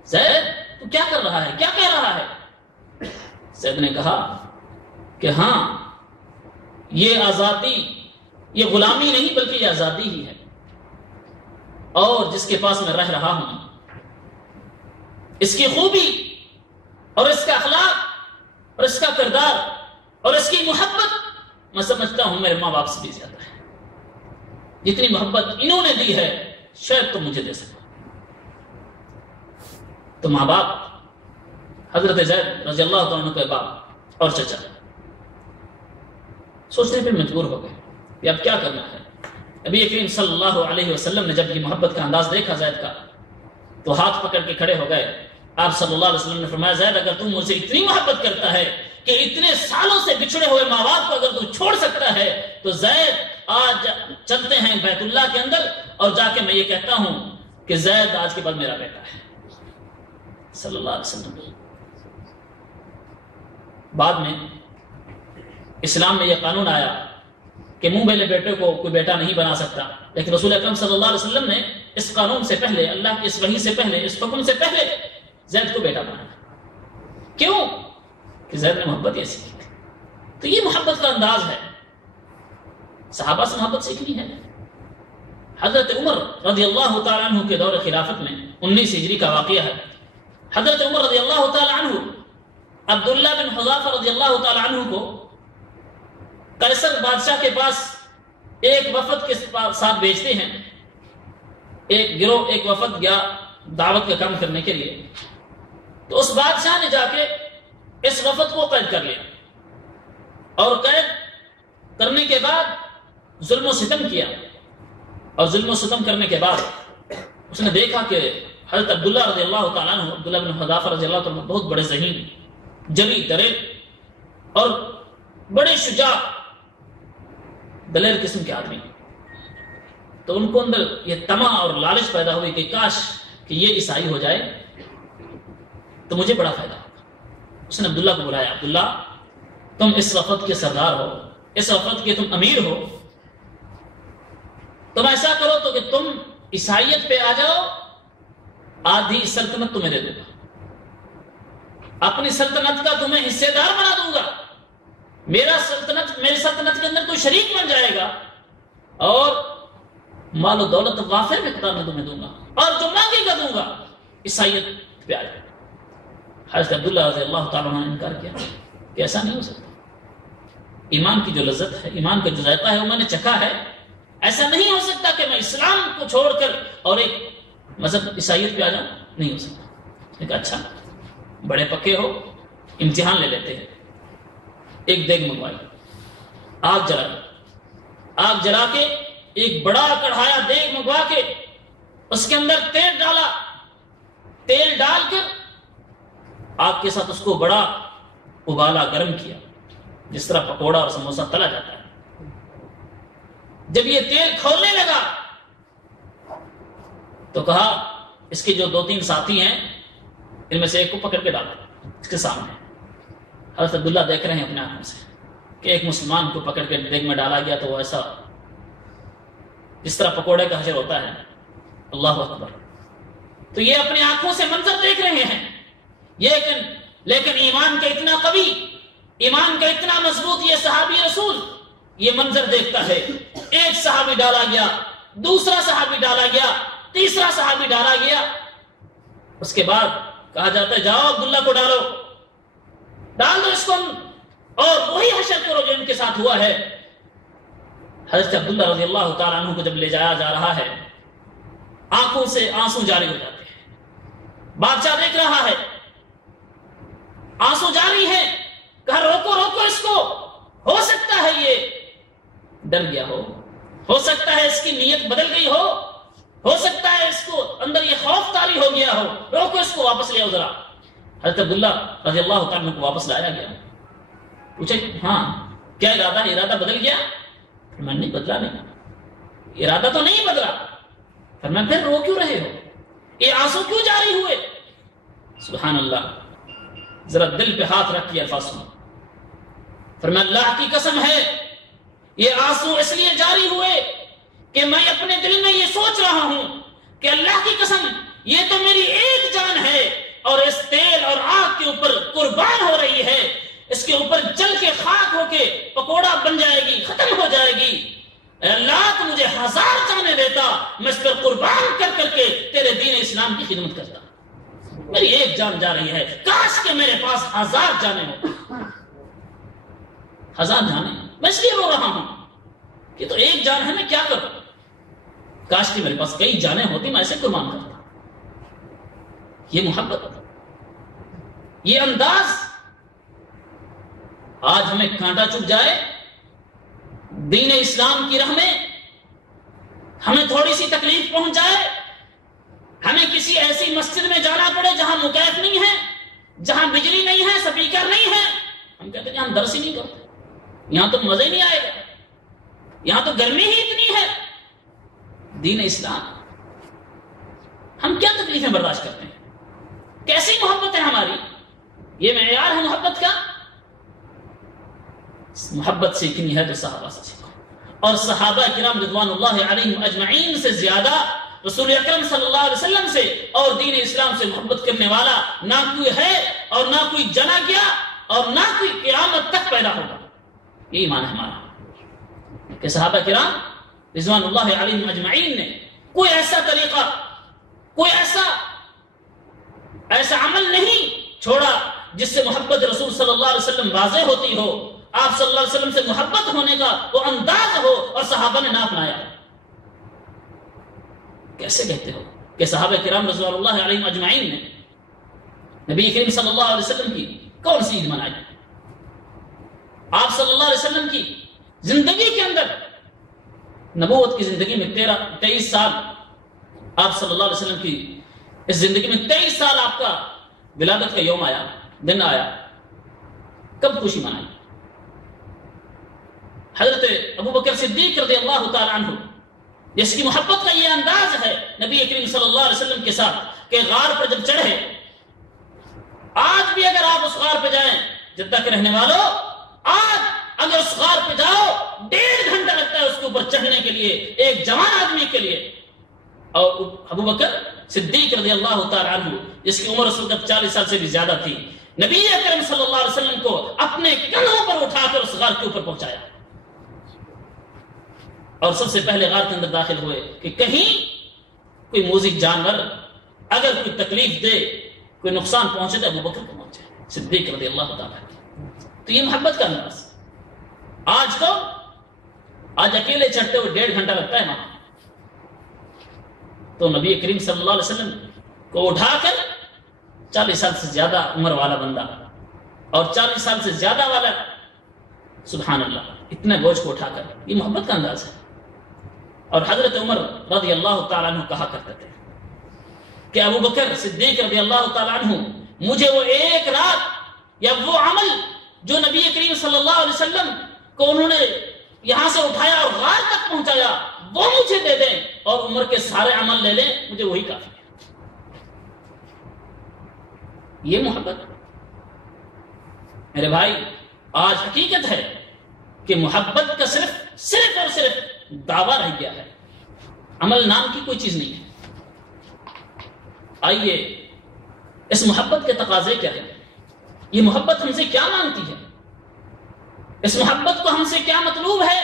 زید تو کیا کر رہا ہے، کیا کہہ رہا ہے؟ زید نے کہا کہ ہاں یہ آزادی، یہ غلامی نہیں بلکہ یہ آزادی ہی ہے، اور جس کے پاس میں رہ رہا ہوں اس کی خوبی اور اس کا اخلاق اور اس کا کردار اور اس کی محبت میں سمجھتا ہوں میرے ماں باپ سے بھی زیادہ ہے۔ جتنی محبت انہوں نے دی ہے شاید تم مجھے دے سکو۔ تو ماں باپ حضرت زید رضی اللہ عنہ کے باپ اور چچا سوچنے پہ مجبور ہو گئے کہ اب کیا کرنا ہے۔ نبی کریم صلی اللہ علیہ وسلم نے جب یہ محبت کا انداز دیکھا زید کا تو ہاتھ پکڑ کے کھڑے ہو گئے۔ آپ صلی اللہ علیہ وسلم نے فرمایا زید اگر تم مجھ سے اتنی محبت کرتا ہے کہ اتنے سالوں سے بچھڑے ہوئے ماں باپ کو اگر تو چھوڑ سکتا ہے تو زید آج چلتے ہیں بیت اللہ کے اندر اور جا کے میں یہ کہتا ہوں کہ زید آج کے بعد میرا بیٹا ہے صلی اللہ علیہ وسلم۔ بعد میں اسلام میں یہ قانون آیا کہ منہ میلے بیٹے کو کوئی بیٹا نہیں بنا سکتا، لیکن رسول اکرم صلی اللہ علیہ وسلم نے اس قانون سے پہلے، اللہ کی اس وحی سے پہلے، اس حکم سے پہلے زید کو بیٹا بنایا۔ کیوں؟ کہ زید نے محبت ایسی کی تھی۔ تو یہ محبت کا انداز ہے، صحابہ سے محبت سیکھنی ہے۔ حضرت عمر رضی اللہ تعالیٰ عنہ کے دور خلافت میں 19 ہجری کا واقعہ ہے۔ حضرت عمر رضی اللہ تعالیٰ عنہ عبداللہ بن حذافہ رضی اللہ تعالیٰ عنہ کو قیصر بادشاہ کے پاس ایک وفد کے ساتھ بھیجتے ہیں۔ ایک گروہ، ایک وفد گیا دعوت کا کام کرنے کے لیے، تو اس بادشاہ نے جا کے اس وفد کو قید کر لیا، اور قید کرنے کے بعد ظلم و ستم کیا، اور ظلم و ستم کرنے کے بعد اس نے دیکھا کہ حضرت عبداللہ رضی اللہ تعالیٰ عنہ، عبداللہ بن حذافہ رضی اللہ تعالیٰ عنہ بہت بڑے ذہین، جلی دریل اور بڑے شجاع دلیر قسم کے آدمی، تو ان کو اندر یہ طمع اور لالچ پیدا ہوئی کہ کاش کہ یہ عیسائی ہو جائے تو مجھے بڑا فائدہ ہوگا۔ اس نے عبداللہ کو بلایا، عبداللہ تم اس وفد کے سردار ہو، اس وفد کے تم امیر ہو، تم ایسا کرو تو کہ تم عیسائیت پہ آ جاؤ، آدھی سلطنت تمہیں دے دوں گا، اپنی سلطنت کا تمہیں حصے دار بنا دوں گا، میری سلطنت کے اندر تو شریک بن جائے گا، اور مال و دولت وافر مقدار میں تمہیں دوں گا، اور جو مانگے گا دوں گا، عیسائیت پہ آ جائے۔ حضرت عبداللہ رضی اللہ تعالیٰ عنہ نے انکار کیا کہ ایسا نہیں ہو سکتا، ایمان کی جو لذت ہے، ایمان کا جو ذائقہ ہے وہ میں نے چکھا ہے، ایسا نہیں ہو سکتا کہ میں اسلام کو چھوڑ کر اور ایک مذہب عیسائیت پہ آ جاؤں، نہیں ہو سکتا۔ ایک اچھا بڑے پکے ہو، امتحان لے لیتے ہیں۔ ایک دیگ منگوائی، آگ جلائی، آگ جلا کے ایک بڑا کڑھایا دیگ منگوا کے اس کے اندر تیل ڈالا، تیل ڈال کر آگ کے ساتھ اس کو بڑا ابالا گرم کیا، جس طرح پکوڑا اور سموسہ تلا جاتا ہے۔ جب یہ تیل کھولنے لگا تو کہا اس کے جو 2-3 ساتھی ہیں ان میں سے ایک کو پکڑ کے ڈالا اس کے سامنے۔ حضرت عبداللہ دیکھ رہے ہیں اپنے آنکھوں سے کہ ایک مسلمان کو پکڑ کے دیگ میں ڈالا گیا تو وہ ایسا جس طرح پکوڑے کا حشر ہوتا ہے۔ اللہ اکبر۔ تو یہ اپنی آنکھوں سے منظر دیکھ رہے ہیں، لیکن ایمان کا اتنا قوی، ایمان کا اتنا مضبوط یہ صحابی رسول یہ منظر دیکھتا ہے۔ ایک صحابی ڈالا گیا، دوسرا صحابی ڈالا گیا، تیسرا صحابی ڈالا گیا، اس کے بعد کہا جاتا ہے جاؤ عبداللہ کو ڈالو، ڈال دو اس کو، اور وہی حشر کرو جو ان کے ساتھ ہوا ہے۔ حضرت عبداللہ رضی اللہ تعالیٰ عنہ کو جب لے جایا جا رہا ہے، آنکھوں سے آنسو جاری ہو جاتے ہیں۔ بادشاہ دیکھ رہا ہے، آنسو جاری ہے، کہا روکو روکو اس کو، ہو سکتا ہے یہ ڈر گیا ہو سکتا ہے اس کی نیت بدل گئی ہو سکتا ہے اس کو اندر یہ خوف طاری ہو گیا ہو، روکو اس کو، واپس لے آؤ ذرا۔ حضرت عبداللہ رضی اللہ تعالیٰ کو واپس لایا گیا. پوچھا ہاں کیا ارادہ ہے؟ ارادہ بدل گیا؟ میں نہیں بدلا. نہیں ارادہ تو نہیں بدلا. فرمایا پھر رو کیوں رہے ہو؟ یہ آنسو کیوں جاری ہوئے؟ سبحان اللہ. ذرا دل پہ ہاتھ رکھ کے الفاظ سنو. فرمایا اللہ کی قسم ہے یہ آنسو اس لیے جاری ہوئے کہ میں اپنے دل میں یہ سوچ رہا ہوں کہ اللہ کی قسم یہ تو میری ایک جان ہے اور اس تیل اور آگ کے اوپر قربان ہو رہی ہے. اس کے اوپر جل کے خاک ہو کے پکوڑا بن جائے گی، ختم ہو جائے گی. اے اللہ تو مجھے 1000 جانیں دیتا، میں اس پر قربان کر کر کے تیرے دین اسلام کی خدمت کرتا. میری ایک جان جا رہی ہے، کاش کہ میرے پاس 1000 جانیں ہو. 1000 جانیں. میں اس لیے رو رہا ہوں کہ تو ایک جان ہے، میں کیا کروں؟ کاش کہ میرے پاس کئی جانیں ہوتی، میں ایسے قربان کرتا. یہ محبت، یہ انداز. آج ہمیں کانٹا چبھ جائے دین اسلام کی راہ میں، ہمیں تھوڑی سی تکلیف پہنچ جائے، ہمیں کسی ایسی مسجد میں جانا پڑے جہاں مکیف نہیں ہے، جہاں بجلی نہیں ہے، سپیکر نہیں ہے، ہم کہتے ہیں ہم درس ہی نہیں کرتے، یہاں تو مزے نہیں آئے گا، یہاں تو گرمی ہی اتنی ہے. دین اسلام، ہم کیا تکلیفیں برداشت کرتے ہیں؟ کیسی محبت ہے ہماری؟ یہ معیار ہے محبت کا؟ محبت سیکھنی ہے تو صحابہ سے سیکھو. اور صحابہ کرام رضوان اللہ علیہم اجمعین سے زیادہ رسول اکرم صلی اللہ علیہ وسلم سے اور دین اسلام سے محبت کرنے والا نہ کوئی ہے اور نہ کوئی جنا گیا اور نہ کوئی قیامت تک پیدا ہوگا. یہ ایمان ہے ہمارا کہ صحابہ کرام رضوان اللہ علیہم اجمعین نے کوئی ایسا طریقہ، کوئی ایسا عمل نہیں چھوڑا جس سے محبت رسول صلی اللہ علیہ وسلم واضح ہوتی ہو، آپ صلی اللہ علیہ وسلم سے محبت ہونے کا وہ انداز ہو اور صحابہ نے نہ اپنایا. کیسے کہتے ہو کہ صحابہ کرام رضوان اللہ علیہم اجمعین نے نبی کریم صلی اللہ علیہ وسلم کی کون سی عید منائی؟ آپ صلی اللہ علیہ وسلم کی زندگی کے اندر، نبوت کی زندگی میں 23 سال آپ صلی اللہ علیہ وسلم کی اس زندگی میں 23 سال آپ کا ولادت کا یوم آیا، دن آیا. کب خوشی منائی؟ حضرت ابو بکر صدیق رضی اللہ تعالی عنہ جس کی محبت کا یہ انداز ہے نبی کریم صلی اللہ علیہ وسلم کے ساتھ کہ غار پر جب چڑھے، آج بھی اگر آپ اس غار پہ جائیں، جدہ کے رہنے والوں، آج اگر اس غار پہ جاؤ 1.5 گھنٹہ لگتا ہے اس کے اوپر چڑھنے کے لیے ایک جوان آدمی کے لیے. اور ابو بکر صدیق رضی اللہ تعالی عنہ جس کی عمر اس وقت 40 سال سے بھی زیادہ تھی، نبی اکرم صلی اللہ علیہ وسلم کو اپنے کندھوں پر اٹھا کر اس غار کے اوپر پہنچایا اور سب سے پہلے غار کے اندر داخل ہوئے کہ کہیں کوئی موذی جانور اگر کوئی تکلیف دے، کوئی نقصان پہنچے تو ابو بکر کو پہنچے، صدیق رضی اللہ تعالی عنہ. تو یہ محبت کا انداز. آج اکیلے چڑھتے ہوئے 1.5 گھنٹہ لگتا ہے وہاں، تو نبی کریم صلی اللہ علیہ وسلم کو اٹھا کر 40 سال سے زیادہ عمر والا بندہ اور 40 سال سے زیادہ والا، سبحان اللہ، اتنے بوجھ کو اٹھا کر، یہ محبت کا انداز ہے. اور حضرت عمر رضی اللہ تعالیٰ عنہ کہا کرتے تھے کہ ابو بکر صدیق رضی اللہ تعالیٰ عنہ مجھے وہ ایک رات یا وہ عمل جو نبی کریم صلی اللہ علیہ وسلم کو انہوں نے یہاں سے اٹھایا اور غار تک پہنچایا، وہ مجھے دے دیں اور عمر کے سارے عمل لے لیں، مجھے وہی کافی ہے. یہ محبت میرے بھائی آج حقیقت ہے کہ محبت کا صرف اور صرف دعویٰ رہ گیا ہے، عمل نام کی کوئی چیز نہیں ہے. آئیے اس محبت کے تقاضے کیا ہیں؟ یہ محبت ہم سے کیا مانگتی ہے؟ اس محبت کو ہم سے کیا مطلوب ہے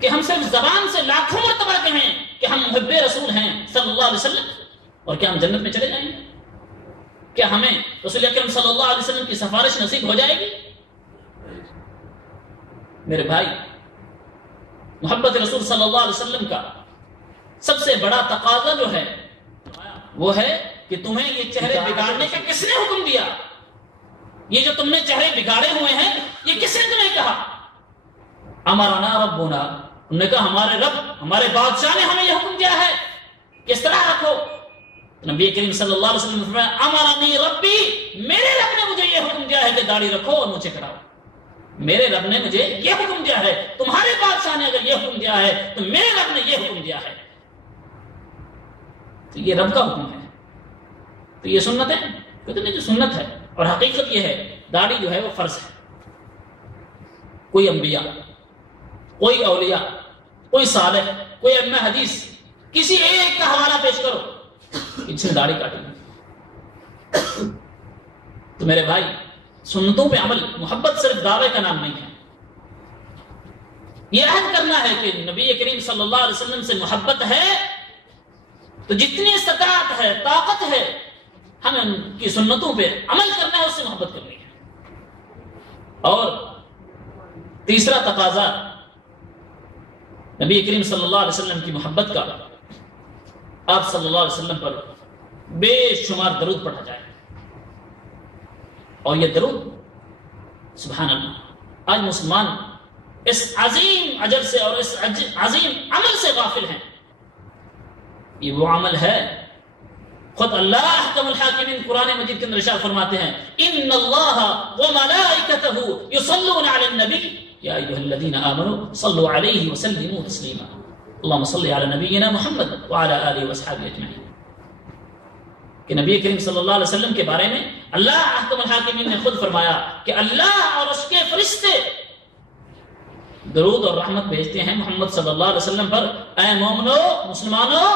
کہ ہم صرف زبان سے لاکھوں مرتبہ کہیں کہ ہم محب رسول ہیں صلی اللہ علیہ وسلم، اور کیا ہم جنت میں چلے جائیں گے؟ کیا ہمیں رسول اکرم صلی اللہ علیہ وسلم کی سفارش نصیب ہو جائے گی؟ میرے بھائی، محبت رسول صلی اللہ علیہ وسلم کا سب سے بڑا تقاضا جو ہے وہ ہے کہ تمہیں یہ چہرے بگاڑنے کا کس نے حکم دیا؟ یہ جو تم نے چہرے بگاڑے ہوئے ہیں یہ کس نے تمہیں کہا؟ امرنا ربنا، ہم نے کہا ہمارے رب، ہمارے بادشاہ نے ہمیں یہ حکم دیا ہے کہ اس طرح رکھو. نبی کریم صلی اللہ علیہ وسلم نے فرمایا امرنی ربی، میرے رب نے مجھے یہ حکم دیا ہے کہ داڑھی رکھو اور مجھے کراؤ. میرے رب نے مجھے یہ حکم دیا ہے. تمہارے بادشاہ نے اگر یہ حکم دیا ہے تو میرے رب نے یہ حکم دیا ہے. تو یہ رب کا حکم ہے. تو یہ سنت ہے؟ کہتے نہیں، جو سنت ہے اور حقیقت یہ ہے داڑھی جو ہے وہ فرض ہے. کوئی انبیاء، کوئی اولیاء، کوئی صالح، کوئی ائمہ حدیث، کسی ایک کا حوالہ پیش کرو جس نے داڑھی کاٹی. تو میرے بھائی، سنتوں پہ عمل، محبت صرف دعوے کا نام نہیں ہے. یہ عہد کرنا ہے کہ نبی کریم صلی اللہ علیہ وسلم سے محبت ہے تو جتنی استطاعت ہے، طاقت ہے، ہمیں ان کی سنتوں پہ عمل کرنا ہے، اس سے محبت کرنی ہے. اور تیسرا تقاضا نبی کریم صلی اللہ علیہ وسلم کی محبت کا، آپ صلی اللہ علیہ وسلم پر بے شمار درود پڑھا جائے. اور یہ درود، سبحان اللہ، آج مسلمان اس عظیم اجر سے اور اس عظیم عمل سے غافل ہیں. یہ وہ عمل ہے، خود اللہ احکم الحاکمین قرآن مجید کے اندر ارشاد فرماتے ہیں ان اللہ وملائکتہ یصلون علی النبی یا ایھا الذین آمنوا صلوا علیہ وسلموا تسلیما. اللهم صل علی نبینا محمد وعلی آلہ واصحابہ اجمعین. کہ نبی کریم صلی اللہ علیہ وسلم کے بارے میں اللہ احکم الحاکمین نے خود فرمایا کہ اللہ اور اس کے فرشتے درود اور رحمت بھیجتے ہیں محمد صلی اللہ علیہ وسلم پر. اے مومنو، مسلمانوں،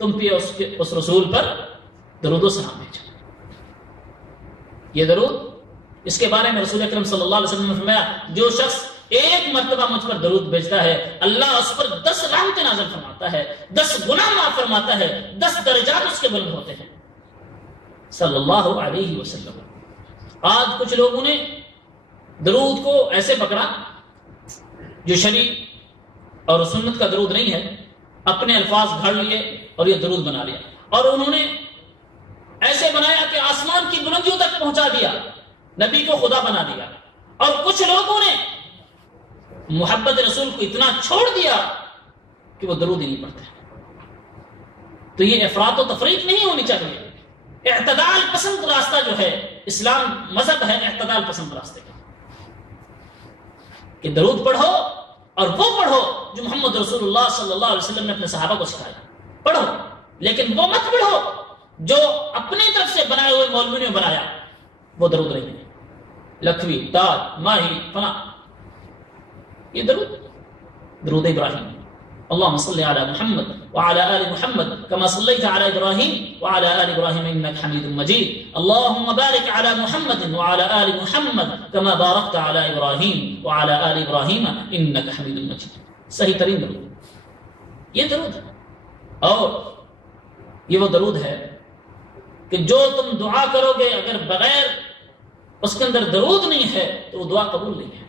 تم بھی اس رسول پر درود و سلام بھیجو. یہ درود، اس کے بارے میں رسول اکرم صلی اللہ علیہ وسلم نے فرمایا جو شخص ایک مرتبہ مجھ پر درود بھیجتا ہے اللہ اس پر 10 رحمتیں نازل فرماتا ہے، 10 گناہ معاف فرماتا ہے، 10 درجات اس کے بلند ہوتے ہیں صلی اللہ علیہ وسلم. آج کچھ لوگوں نے درود کو ایسے پکڑا جو شرعی اور سنت کا درود نہیں ہے، اپنے الفاظ گھڑ لیے اور یہ درود بنا لیا، اور انہوں نے ایسے بنایا کہ آسمان کی بلندیوں تک پہنچا دیا، نبی کو خدا بنا دیا. اور کچھ لوگوں نے محبت رسول کو اتنا چھوڑ دیا کہ وہ درود ہی نہیں پڑھتے. تو یہ افراط و تفریط نہیں ہونی چاہیے. اعتدال پسند راستہ جو ہے، اسلام مذہب ہے اعتدال پسند راستے کا، کہ درود پڑھو اور وہ پڑھو جو محمد رسول اللہ صلی اللہ علیہ وسلم نے اپنے صحابہ کو سکھایا. پڑھو، لیکن وہ مت پڑھو جو اپنی طرف سے بنائے ہوئے مولوی نے بنایا، وہ درود نہیں ہے. لکھوی، تاج، ماہی، فلاں، یہ درود ابراہیم. اللهم صل على محمد وعلى آل محمد كما صليت على إبراهيم وعلى آل إبراهيم إنك حميد مجيد. اللهم بارك على محمد وعلى آل محمد كما باركت على إبراهيم وعلى آل إبراهيم إنك حميد مجيد. صحیح ترین درود یہ درود ہے. اور یہ وہ درود ہے کہ جو تم دعا کرو گے اگر بغیر اس کے اندر درود نہیں ہے تو وہ دعا قبول نہیں ہے.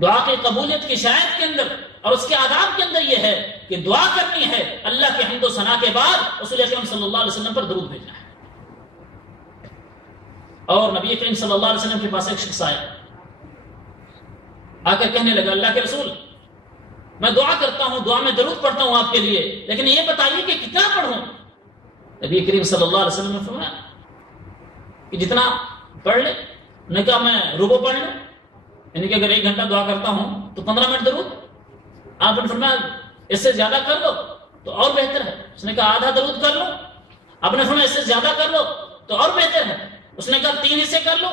دعا کی قبولیت کی شاید کے اندر اور اس کے آداب کے اندر یہ ہے کہ دعا کرنی ہے، اللہ کے حمد و ثنا کے بعد رسول اکرم صلی اللہ علیہ وسلم پر درود بھیجنا ہے. اور نبی کریم صلی اللہ علیہ وسلم کے پاس ایک شخص آیا، آ کر کہنے لگا اللہ کے رسول، میں دعا کرتا ہوں، دعا میں درود پڑھتا ہوں آپ کے لیے، لیکن یہ بتائیے کہ کتنا پڑھوں؟ نبی کریم صلی اللہ علیہ وسلم نے فرمایا کہ جتنا پڑھ لے. نے کہا میں ربع پڑھ لوں، یعنی کہ اگر 1 گھنٹہ دعا کرتا ہوں تو 15 منٹ درود. آپ نے فرمایا اس سے زیادہ کر لو تو اور بہتر ہے. اس نے کہا آدھا درود کر لو. آپ نے فرمایا اس سے زیادہ کر لو تو اور بہتر ہے. اس نے کہا 3 حصے کر لو،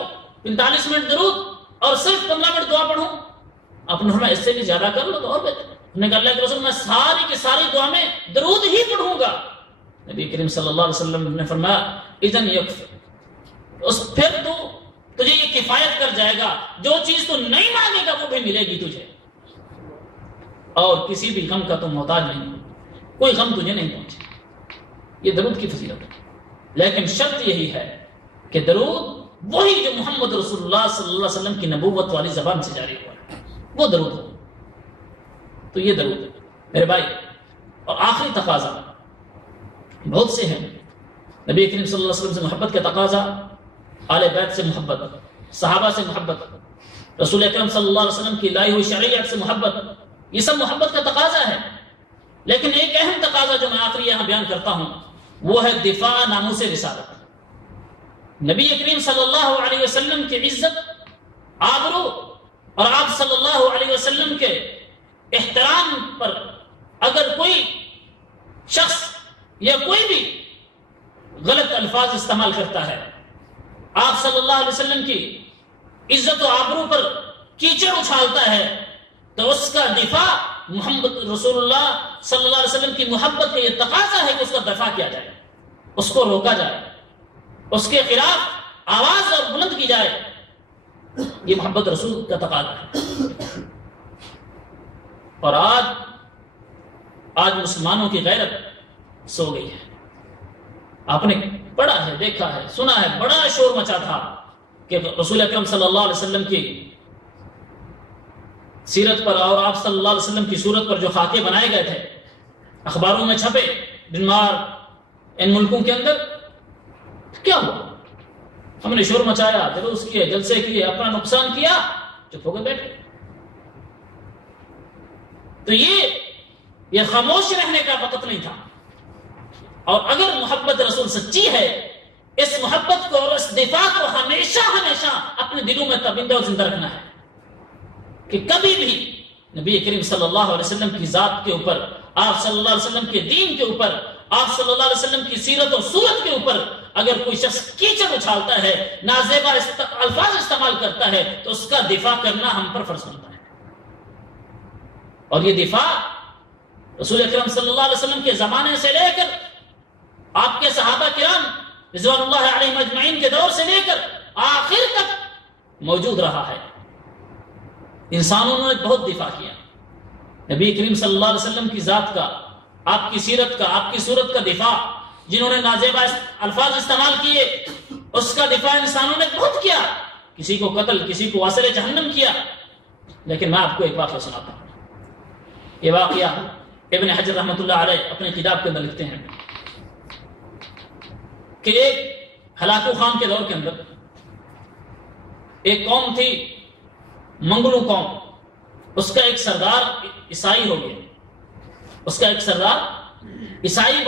45 منٹ درود اور صرف 15 منٹ دعا پڑھوں. آپ نے فرمایا اس سے بھی زیادہ کر لو تو اور بہتر ہے. اس نے کہا اللہ کے رسول میں ساری کی ساری دعا میں درود ہی پڑھوں گا. نبی کریم صلی اللہ علیہ وسلم نے فرمایا اذن یکفی، پھر تجھے یہ کفایت کر جائے گا، جو چیز تو نہیں مانگے گا وہ بھی ملے گی تجھے، اور کسی بھی غم کا تو محتاج نہیں، کوئی غم تجھے نہیں پہنچے. یہ درود کی فضیلت ہے. لیکن شرط یہی ہے کہ درود وہی جو محمد رسول اللہ صلی اللہ علیہ وسلم کی نبوت والی زبان سے جاری ہوا ہے وہ درود ہو. تو یہ درود ہے میرے بھائی. اور آخری تقاضا بہت سے ہیں. نبی کریم صلی اللہ علیہ وسلم سے محبت کا تقاضا، آل بیت سے محبت، صحابہ سے محبت، رسول اکرم صلی اللہ علیہ وسلم کی لائی ہوئی شریعت سے محبت، یہ سب محبت کا تقاضا ہے. لیکن ایک اہم تقاضا جو میں آخری یہاں بیان کرتا ہوں وہ ہے دفاع ناموس رسالت. نبی کریم صلی اللہ علیہ وسلم کی عزت، آبرو اور آپ صلی اللہ علیہ وسلم کے احترام پر اگر کوئی شخص یا کوئی بھی غلط الفاظ استعمال کرتا ہے، آپ صلی اللہ علیہ وسلم کی عزت و آبرو پر کیچڑ اچھالتا ہے، تو اس کا دفاع محمد رسول اللہ صلی اللہ علیہ وسلم کی محبت کا یہ تقاضا ہے کہ اس کا دفاع کیا جائے، اس کو روکا جائے، اس کے خلاف آواز اور بلند کی جائے. یہ محبت رسول کا تقاضا ہے. اور آج مسلمانوں کی غیرت سو گئی ہے. آپ نے پڑھا ہے، دیکھا ہے، سنا ہے، بڑا شور مچا تھا کہ رسول اکرم صلی اللہ علیہ وسلم کی سیرت پر اور آپ صلی اللہ علیہ وسلم کی صورت پر جو خاکے بنائے گئے تھے، اخباروں میں چھپے، ڈنمارک، ان ملکوں کے اندر. کیا ہوا؟ ہم نے شور مچایا، جلوس کیے، جلسے کیے، اپنا نقصان کیا، چپ ہو کے بیٹھے. تو یہ خاموش رہنے کا وقت نہیں تھا. اور اگر محبت رسول سچی ہے، اس محبت کو اور اس دفاع کو ہمیشہ ہمیشہ اپنے دلوں میں تابندہ اور زندہ رکھنا ہے کہ کبھی بھی نبی کریم صلی اللہ علیہ وسلم کی ذات کے اوپر، آپ صلی اللہ علیہ وسلم کے دین کے اوپر، آپ صلی اللہ علیہ وسلم کی سیرت اور صورت کے اوپر اگر کوئی شخص کیچڑ اچھالتا ہے، نازیبا الفاظ استعمال کرتا ہے، تو اس کا دفاع کرنا ہم پر فرض بنتا ہے. اور یہ دفاع رسول اکرم صلی اللہ علیہ وسلم کے زمانے سے لے کر آپ کے صحابہ کرام رضوان اللہ علیہم اجمعین کے دور سے لے کر آخر تک موجود رہا ہے. انسانوں نے بہت دفاع کیا. نبی کریم صلی اللہ علیہ وسلم کی ذات کا، آپ کی سیرت کا، آپ کی صورت کا دفاع، جنہوں نے نازیبا الفاظ استعمال کیے، اس کا دفاع انسانوں نے بہت کیا. کسی کو قتل، کسی کو واصل جہنم کیا. لیکن میں آپ کو ایک واقعہ سناتا ہوں. یہ واقعہ ابن حجر رحمۃ اللہ علیہ اپنے کتاب کے اندر لکھتے ہیں کہ ایک ہلاکو خان کے دور کے اندر ایک قوم تھی، منگلو قوم. اس کا ایک سردار عیسائی ہو گیا. اس کا ایک سردار عیسائی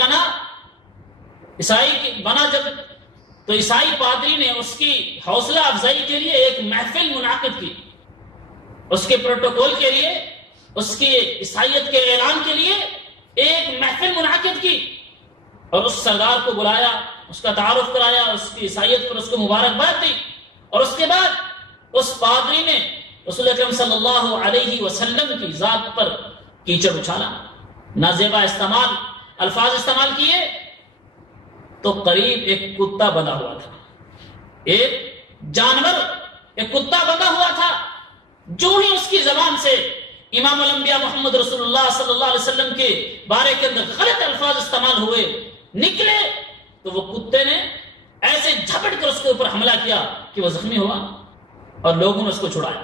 بنا جب، تو عیسائی پادری نے اس کی حوصلہ افزائی کے لیے ایک محفل منعقد کی. اس کے پروٹوکول کے لیے، اس کی عیسائیت کے اعلان کے لیے ایک محفل منعقد کی، اور اس سردار کو بلایا، اس کا تعارف کرایا، اس کی عیسائیت پر اس کو مبارکباد دی. اور اس کے بعد اس پادری نے رسول اکرم صلی اللہ علیہ وسلم کی ذات پر کیچڑ اچھالا، نازیبا الفاظ استعمال کیے. تو قریب ایک کتا بندھا ہوا تھا، ایک جانور، ایک کتا بندھا ہوا تھا. جو ہی اس کی زبان سے امام الانبیاء محمد رسول اللہ صلی اللہ علیہ وسلم کے بارے کے اندر غلط الفاظ استعمال ہوئے، نکلے، تو وہ کتے نے ایسے جھپٹ کر اس کے اوپر حملہ کیا کہ وہ زخمی ہوا اور لوگوں نے اس کو چھڑایا.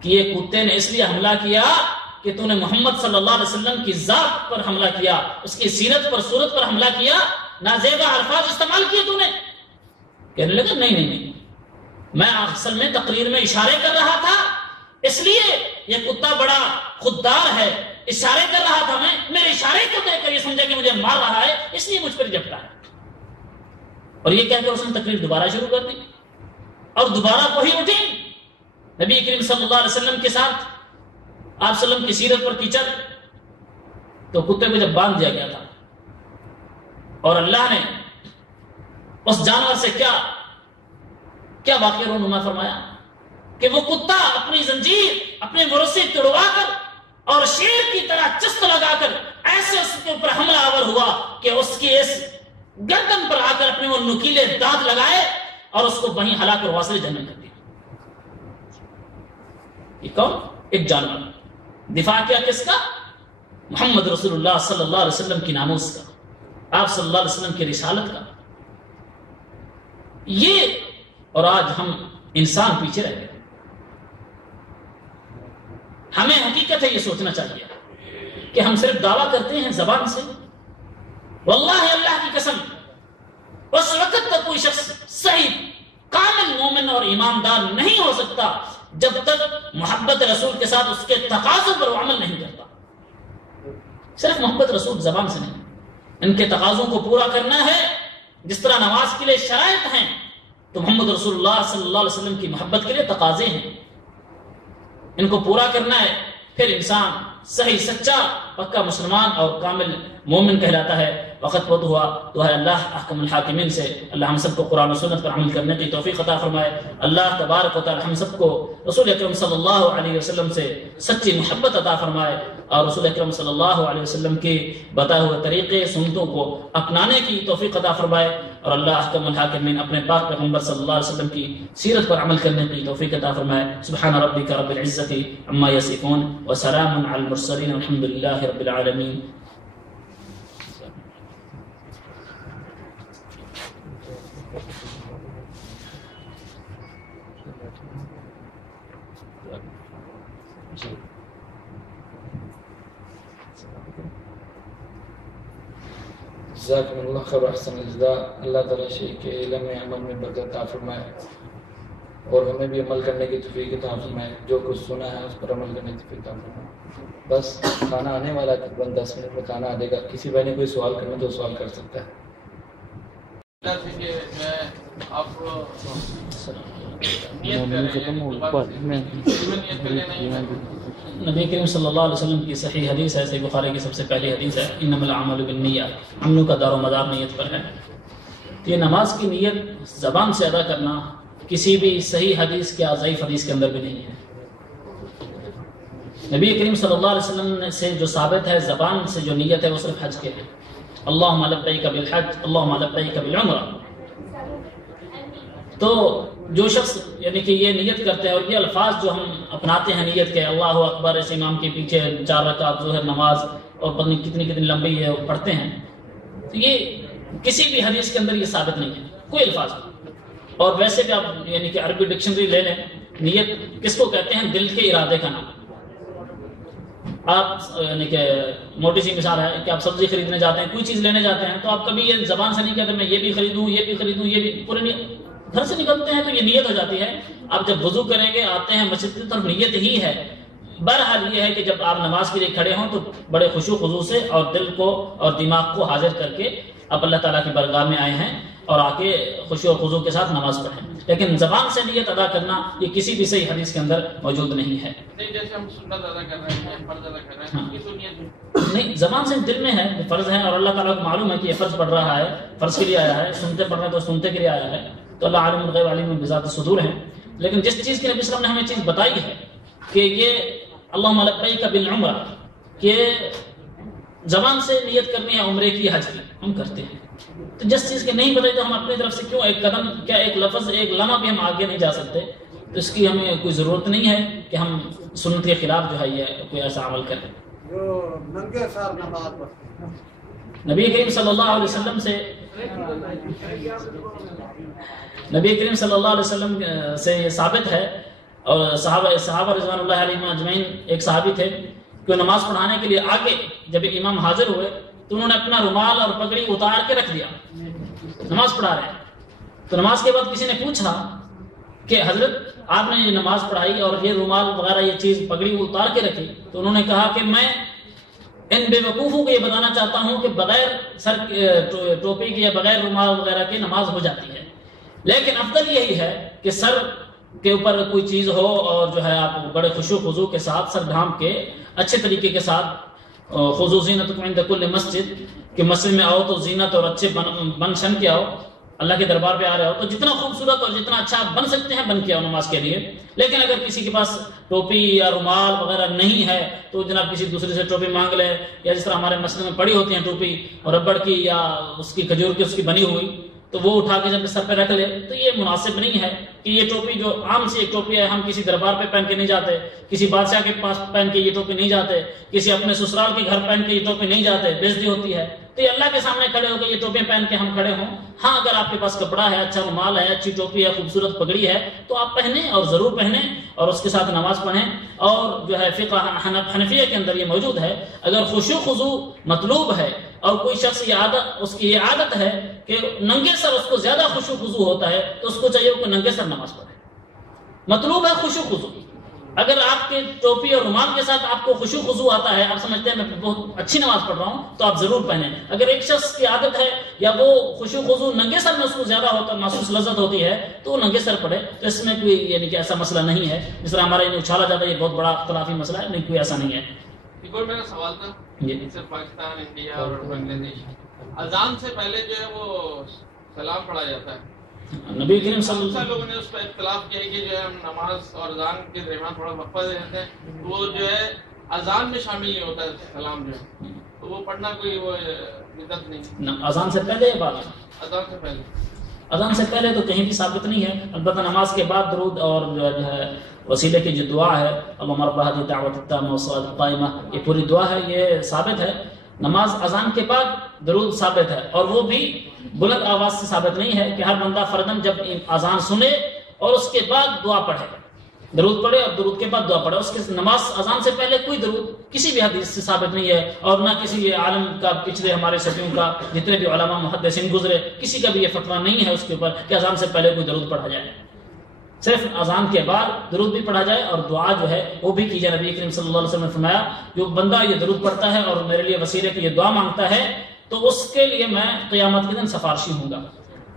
کہ یہ کتے نے اس لیے حملہ کیا کہ تو نے محمد صلی اللہ علیہ وسلم کی ذات پر حملہ کیا، اس کی سیرت پر، صورت پر حملہ کیا، نازیبا الفاظ استعمال کیے تو نے. کہنے لگا نہیں، میں اصل میں تقریر میں اشارے کر رہا تھا، اس لیے یہ کتا بڑا خوددار ہے، اشارے کر رہا تھا، میں میرے اشارے کو دیکھ کر یہ سمجھا کہ مجھے مار رہا ہے، اس لیے مجھ پر جھپٹا ہے. اور یہ کہہ کر اس نے تقریر دوبارہ شروع کر دی اور دوبارہ وہی اٹھی. نبی کریم صلی اللہ علیہ وسلم کے ساتھ آپ صلی اللہ علیہ وسلم کی سیرت پر کیچڑ. تو کتے کو جب باندھ دیا گیا تھا اور اللہ نے اس جانور سے کیا واقعہ رونما فرمایا کہ وہ کتا اپنی زنجیر، اپنے مرثے توڑوا کر اور شیر کی طرح چست لگا کر ایسے اس کے اوپر حملہ آور ہوا کہ اس کی اس گردن پر آ کر اپنے وہ نکیلے دانت لگائے اور اس کو وہیں ہلا کر واصل جہنم کر دیا. یہ کون؟ ایک جانور. دفاع کیا کس کا؟ محمد رسول اللہ صلی اللہ علیہ وسلم کی ناموس کا، آپ صلی اللہ علیہ وسلم کی رسالت کا. یہ اور آج ہم انسان پیچھے رہ گئے. ہمیں حقیقت ہے یہ سوچنا چاہیے کہ ہم صرف دعویٰ کرتے ہیں زبان سے. واللہ اللہ کی قسم اس وقت تک کوئی شخص صحیح کامل مومن اور ایماندار نہیں ہو سکتا جب تک محبت رسول کے ساتھ اس کے تقاضوں پر وہ عمل نہیں کرتا. صرف محبت رسول زبان سے نہیں، ان کے تقاضوں کو پورا کرنا ہے. جس طرح نماز کے لیے شرائط ہیں تو محمد رسول اللہ صلی اللہ علیہ وسلم کی محبت کے لیے تقاضے ہیں، ان کو پورا کرنا ہے. پھر انسان صحیح سچا پکا مسلمان اور کامل مومن کہلاتا ہے. وقت وقت ہوا تو ہے اللہ احکم الحاکمین سے اللہ ہم سب کو قرآن و سنت پر عمل کرنے کی توفیق عطا فرمائے. اللہ تبارک و تعالی ہم سب کو رسول اکرم صلی اللہ علیہ وسلم سے سچی محبت عطا فرمائے اور رسول اکرم صلی اللہ علیہ وسلم کے بتائے ہوئے طریقے سنتوں کو اپنانے کی توفیق عطا فرمائے. اور اللہ احکم الحاکمین اپنے پاک پیغمبر صلی اللہ علیہ وسلم کی سیرت پر عمل کرنے کی توفیق عطا فرمائے. سبحان ربک رب العزت عما یصفون وسلام علی المرسلین والحمد للہ رب العالمین. جزاکم اللہ خیر و احسن الجزاء. اللہ تعالیٰ شیخ کے علم عمل میں برکت عطا فرمائے اور ہمیں بھی عمل کرنے کی توفیق عطا فرمائے. جو کچھ سنا ہے اس پر عمل کرنے کی توفیق عطا فرمائے. بس کھانا آنے والا ہے، تقریباً 10 منٹ میں کھانا آ جائے گا. کسی بھائی نے کوئی سوال کرنا تو سوال کر سکتا ہے. نبی کریم صلی اللہ علیہ وسلم کی صحیح حدیث ہے، صحیح بخاری کی سب سے پہلی حدیث ہے، انما الاعمال بالنیات. عملوں کا دار و مدار نیت پر ہے. یہ نماز کی نیت زبان سے ادا کرنا کسی بھی صحیح حدیث یا ضعیف حدیث کے اندر بھی نہیں ہے. نبی کریم صلی اللہ علیہ وسلم سے جو ثابت ہے زبان سے جو نیت ہے وہ صرف حج کے ہے. اللہم لبیک بالحج اللہم لبیک بالعمرہ. تو جو شخص یعنی کہ یہ نیت کرتے ہیں اور یہ الفاظ جو ہم اپناتے ہیں نیت کے، اللہ اکبر اس امام کے پیچھے 4 رکعت ظہر نماز اور پتہ نہیں کتنی لمبی ہے وہ پڑھتے ہیں، تو یہ کسی بھی حدیث کے اندر یہ ثابت نہیں ہے کوئی الفاظ. اور ویسے بھی آپ یعنی کہ عربی ڈکشنری لے لیں، نیت کس کو کہتے ہیں؟ دل کے ارادے کا نام. آپ یعنی کہ موٹی سی مثال ہے کہ آپ سبزی خریدنے جاتے ہیں، کوئی چیز لینے جاتے ہیں، تو آپ کبھی یہ زبان سے نہیں کہتے میں یہ بھی خریدوں یہ بھی خریدوں یہ بھی، پورے گھر سے نکلتے ہیں تو یہ نیت ہو جاتی ہے. آپ جب وضو کریں گے آتے ہیں مسجد کی طرف، نیت ہی ہے. بہرحال یہ ہے کہ جب آپ نماز کے لیے کھڑے ہوں تو بڑے خشوع خضوع سے اور دل کو اور دماغ کو حاضر کر کے آپ اللہ تعالیٰ کی بارگاہ میں آئے ہیں اور آ کے خشوع و خضوع کے ساتھ نماز پڑھیں. لیکن زبان سے نیت ادا کرنا یہ کسی بھی صحیح حدیث کے اندر موجود نہیں ہے. جیسے ہم سنت ادا کر رہے ہیں، فرض ادا کر رہے ہیں، یہ تو نیت نہیں، زبان سے دل میں ہے فرض ہے اور اللہ تعالیٰ کو معلوم ہے کہ یہ فرض پڑھ رہا ہے، فرض کے لیے آیا ہے، سنتے پڑھ رہے ہیں تو سنتے کے لیے آیا ہے. تو اللہ عالم الغیب علیم بذات الصدور ہیں. لیکن جس چیز کے نبی صلی اللہ علیہ وسلم نے ہمیں چیز بتائی ہے کہ یہ اللہم لبیک بالعمرہ، کہ زبان سے نیت کرنی ہے عمرے کی حج کی، ہم کرتے ہیں. تو جس چیز کے نہیں بتائی تو ہم اپنی طرف سے کیوں ایک قدم کیا ایک لفظ ایک لمحہ بھی ہم آگے نہیں جا سکتے. تو اس کی ہمیں کوئی ضرورت نہیں ہے کہ ہم سنت کے خلاف جو ہے یہ کوئی ایسا عمل کریں. جو ننگے سر نماز پڑھتے ہیں نبی کریم صلی اللہ علیہ وسلم سے نبی کریم صلی اللہ علیہ وسلم سے یہ ثابت ہے اور صحابہ رضوان اللہ علیہم اجمعین ایک صحابی تھے کہ نماز پڑھانے کے لیے آگے جب امام حاضر ہوئے تو انہوں نے اپنا رومال اور پگڑی اتار کے رکھ دیا، نماز پڑھا رہے ہیں. تو نماز کے بعد کسی نے پوچھا کہ حضرت آپ نے یہ نماز پڑھائی اور یہ رومال وغیرہ یہ چیز پگڑی اتار کے رکھی، تو انہوں نے کہا کہ میں ان بے وقوفوں کو یہ بتانا چاہتا ہوں کہ بغیر سر ٹوپی کے یا بغیر رومال وغیرہ کی نماز ہو جاتی ہے، لیکن افضل یہی ہے کہ سر کے اوپر کوئی چیز ہو اور جو ہے آپ بڑے خشوع خضوع کے ساتھ سر ڈھانپ کے اچھے طریقے کے ساتھ خضوع زینتکم عند کل مسجد، کہ مسجد میں آؤ تو زینت اور اچھے بن شن کے آؤ، اللہ کے دربار پہ آ رہے ہو تو جتنا خوبصورت اور جتنا اچھا آپ بن سکتے ہیں بن کے آؤ نماز کے لیے. لیکن اگر کسی کے پاس ٹوپی یا رومال وغیرہ نہیں ہے تو جناب کسی دوسرے سے ٹوپی مانگ لے، یا جس طرح ہمارے مسجد میں پڑی ہوتی ہیں ٹوپی اور ربڑ کی یا اس کی کھجور کی اس کی بنی ہوئی، تو وہ اٹھا کے جب سر پہ رکھ لے تو یہ مناسب نہیں ہے. کہ یہ ٹوپی جو عام سی ایک ٹوپی ہے، ہم کسی دربار پہ پہن کے نہیں جاتے، کسی بادشاہ کے پاس پہن کے یہ ٹوپی نہیں جاتے، کسی اپنے سسرال کے گھر پہن کے یہ ٹوپی نہیں جاتے، بے عزتی ہوتی ہے. تو یہ اللہ کے سامنے کھڑے ہو کے یہ ٹوپیاں پہن کے ہم کھڑے ہوں. ہاں اگر آپ کے پاس کپڑا ہے، اچھا رومال ہے، اچھی ٹوپی ہے، خوبصورت پگڑی ہے تو آپ پہنیں اور ضرور پہنیں اور اس کے ساتھ نماز پڑھیں. اور جو ہے فقہ حنفیہ کے اندر یہ موجود ہے، اگر خشوع خضوع مطلوب ہے اور کوئی شخص اس کی یہ عادت ہے کہ ننگے سر اس کو زیادہ خشوع خضوع ہوتا ہے تو اس کو چاہیے کہ ننگے سر نماز پڑھے. مطلوب ہے خشوع خضوع، اگر آپ کے ٹوپی اور رومال کے ساتھ آپ کو خشوع خضوع آتا ہے، آپ سمجھتے ہیں میں بہت اچھی نماز پڑھ رہا ہوں، تو آپ ضرور پہنیں. اگر ایک شخص کی عادت ہے یا وہ خشوع خضوع ننگے سر میں اس کو زیادہ ہوتا محسوس لذت ہوتی ہے تو وہ ننگے سر پڑھے، تو اس میں کوئی یعنی کہ ایسا مسئلہ نہیں ہے. جس طرح ہمارے اچھالا جاتا ہے یہ بہت بڑا اختلافی مسئلہ ہے، نہیں کوئی ایسا نہیں ہے. ایک اور میرا سوال تھا، جیسے پاکستان، انڈیا اور بنگلہ دیش، اذان سے پہلے جو ہے وہ سلام پڑھا جاتا ہے. نبی کریم صلی اللہ بہت سے لوگوں نے اس پر اختلاف کیا ہے کہ جو ہے ہم نماز اور اذان کے درمیان تھوڑا وقفہ دے دیتے ہیں، وہ جو ہے اذان میں شامل نہیں ہوتا ہے سلام جو ہے، تو وہ پڑھنا کوئی وہ بدعت نہیں. اذان سے پہلے یہ بات، اذان سے پہلے، اذان سے پہلے تو کہیں بھی ثابت نہیں ہے. البتہ نماز کے بعد درود اور جو ہے وسیلے کی جو دعا ہے اللہم رب هذه الدعوة التامة والصلاة القائمة، یہ پوری دعا ہے، یہ ثابت ہے. نماز اذان کے بعد درود ثابت ہے، اور وہ بھی بلند آواز سے ثابت نہیں ہے کہ ہر بندہ فردن جب اذان سنے اور اس کے بعد دعا پڑھے، درود پڑھے اور درود کے بعد دعا پڑھے. اس کے نماز اذان سے پہلے کوئی درود کسی بھی حدیث سے ثابت نہیں ہے، اور نہ کسی عالم کا پچھلے ہمارے صدیوں کا جتنے بھی علماء محدثین گزرے کسی کا بھی یہ فتویٰ نہیں ہے اس کے اوپر کہ اذان سے پہلے کوئی درود پڑھا جائے. صرف اذان کے بعد درود بھی پڑھا جائے اور دعا جو ہے وہ بھی کی جائے. نبی کریم صلی اللہ علیہ وسلم نے فرمایا جو بندہ یہ درود پڑھتا ہے اور میرے لیے وسیلے کی یہ دعا مانگتا ہے تو اس کے لیے میں قیامت کے دن سفارشی ہوں گا.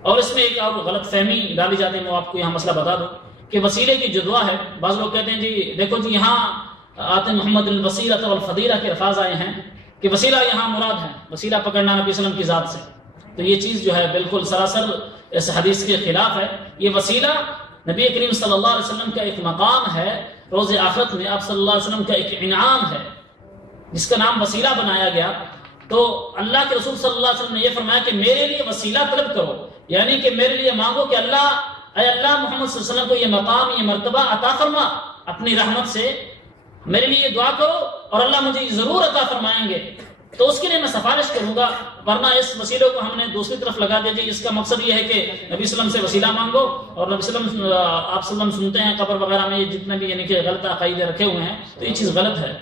اور اس میں ایک اور غلط فہمی ڈالی جاتی ہے، میں آپ کو یہاں مسئلہ بتا دوں کہ وسیلے کی جو دعا ہے، بعض لوگ کہتے ہیں جی دیکھو جی یہاں آتے محمد الوسیلۃ والفضیلہ کے الفاظ آئے ہیں کہ وسیلہ یہاں مراد ہے، وسیلہ پکڑنا نبی صلی اللہ علیہ وسلم کی ذات سے. تو یہ چیز جو ہے بالکل سراسر اس حدیث کے خلاف ہے. یہ وسیلہ نبی کریم صلی اللہ علیہ وسلم کا ایک مقام ہے روز آخرت میں، آپ صلی اللہ علیہ وسلم کا ایک انعام ہے جس کا نام وسیلہ بنایا گیا. تو اللہ کے رسول صلی اللہ علیہ وسلم نے یہ فرمایا کہ میرے لیے وسیلہ طلب کرو، یعنی کہ میرے لیے مانگو کہ اے اللہ محمد صلی اللہ علیہ وسلم کو یہ مقام، یہ مرتبہ عطا فرما اپنی رحمت سے، میرے لیے یہ دعا کرو اور اللہ مجھے یہ ضرور عطا فرمائیں گے، تو اس کے لیے میں سفارش کروں گا. ورنہ اس وسیلے کو ہم نے دوسری طرف لگا دیا جی اس کا مقصد یہ ہے کہ نبی صلی اللہ علیہ وسلم سے وسیلہ مانگو، اور نبی صلی اللہ علیہ وسلم آپ صلی اللہ علیہ وسلم سنتے ہیں قبر وغیرہ میں یہ جتنے بھی یعنی کہ غلط عقائد رکھے ہوئے ہیں، تو یہ چیز غلط ہے.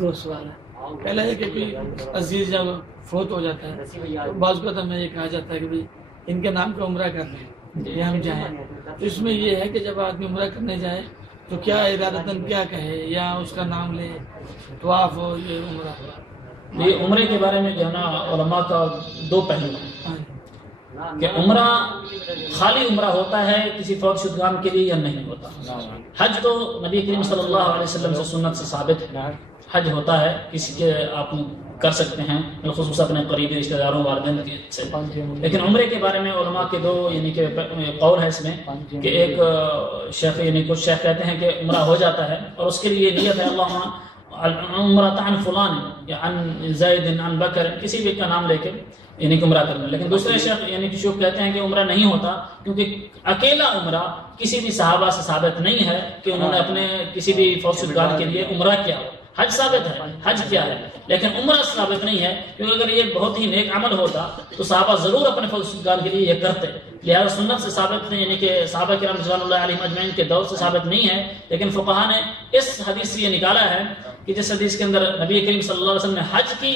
دو سوال ہے. پہلا ہے کہ کوئی عزیز جب فوت ہو جاتا ہے تو بعض کو ہمیں یہ کہا جاتا ہے کہ بھائی ان کے نام کا عمرہ کر لیں یا ہم جائیں، تو اس میں یہ ہے کہ جب آدمی عمرہ کرنے جائے تو کیا ارادتاً کیا کہے، یا اس کا نام لے، طواف ہو یہ عمرہ. یہ عمرے کے بارے میں جو ہے نا علماء کا دو پہلو ہیں کہ عمرہ خالی عمرہ ہوتا ہے کسی فوت شدگان کے لیے یا نہیں ہوتا. حج تو نبی کریم صلی اللہ علیہ وسلم سے سنت سے ثابت ہے، حج ہوتا ہے کسی کے آپ کر سکتے ہیں خصوصاً اپنے قریبی رشتہ داروں والدین سے. لیکن عمرے کے بارے میں علماء کے دو یعنی کہ قول ہے اس میں کہ ایک شیخ یعنی کچھ شیخ کہتے ہیں کہ عمرہ ہو جاتا ہے اور اس کے لیے نیت ہے اللہم عمرۃ عن فلان یا عن زید عن بکر، کسی بھی کا نام لے کے یعنی کہ عمرہ کرنا. لیکن دوسرے شیخ یعنی کہ شیوخ کہتے ہیں کہ عمرہ نہیں ہوتا کیونکہ اکیلا عمرہ کسی بھی صحابہ سے ثابت نہیں ہے کہ انہوں نے اپنے کسی بھی فوت شدگان کے لیے عمرہ کیا ہو. حج ثابت ہے، حج کیا ہے، لیکن عمرہ ثابت نہیں ہے، کیونکہ اگر یہ بہت ہی نیک عمل ہوتا تو صحابہ ضرور اپنے فوت شدگان کے لیے یہ کرتے. لہذا سنت سے ثابت نہیں، یعنی کہ صحابہ کرام رضوان اللہ علیہم اجمعین کے دور سے ثابت نہیں ہے. لیکن فقہا نے اس حدیث سے یہ نکالا ہے کہ جس حدیث کے اندر نبی کریم صلی اللہ علیہ وسلم نے حج کی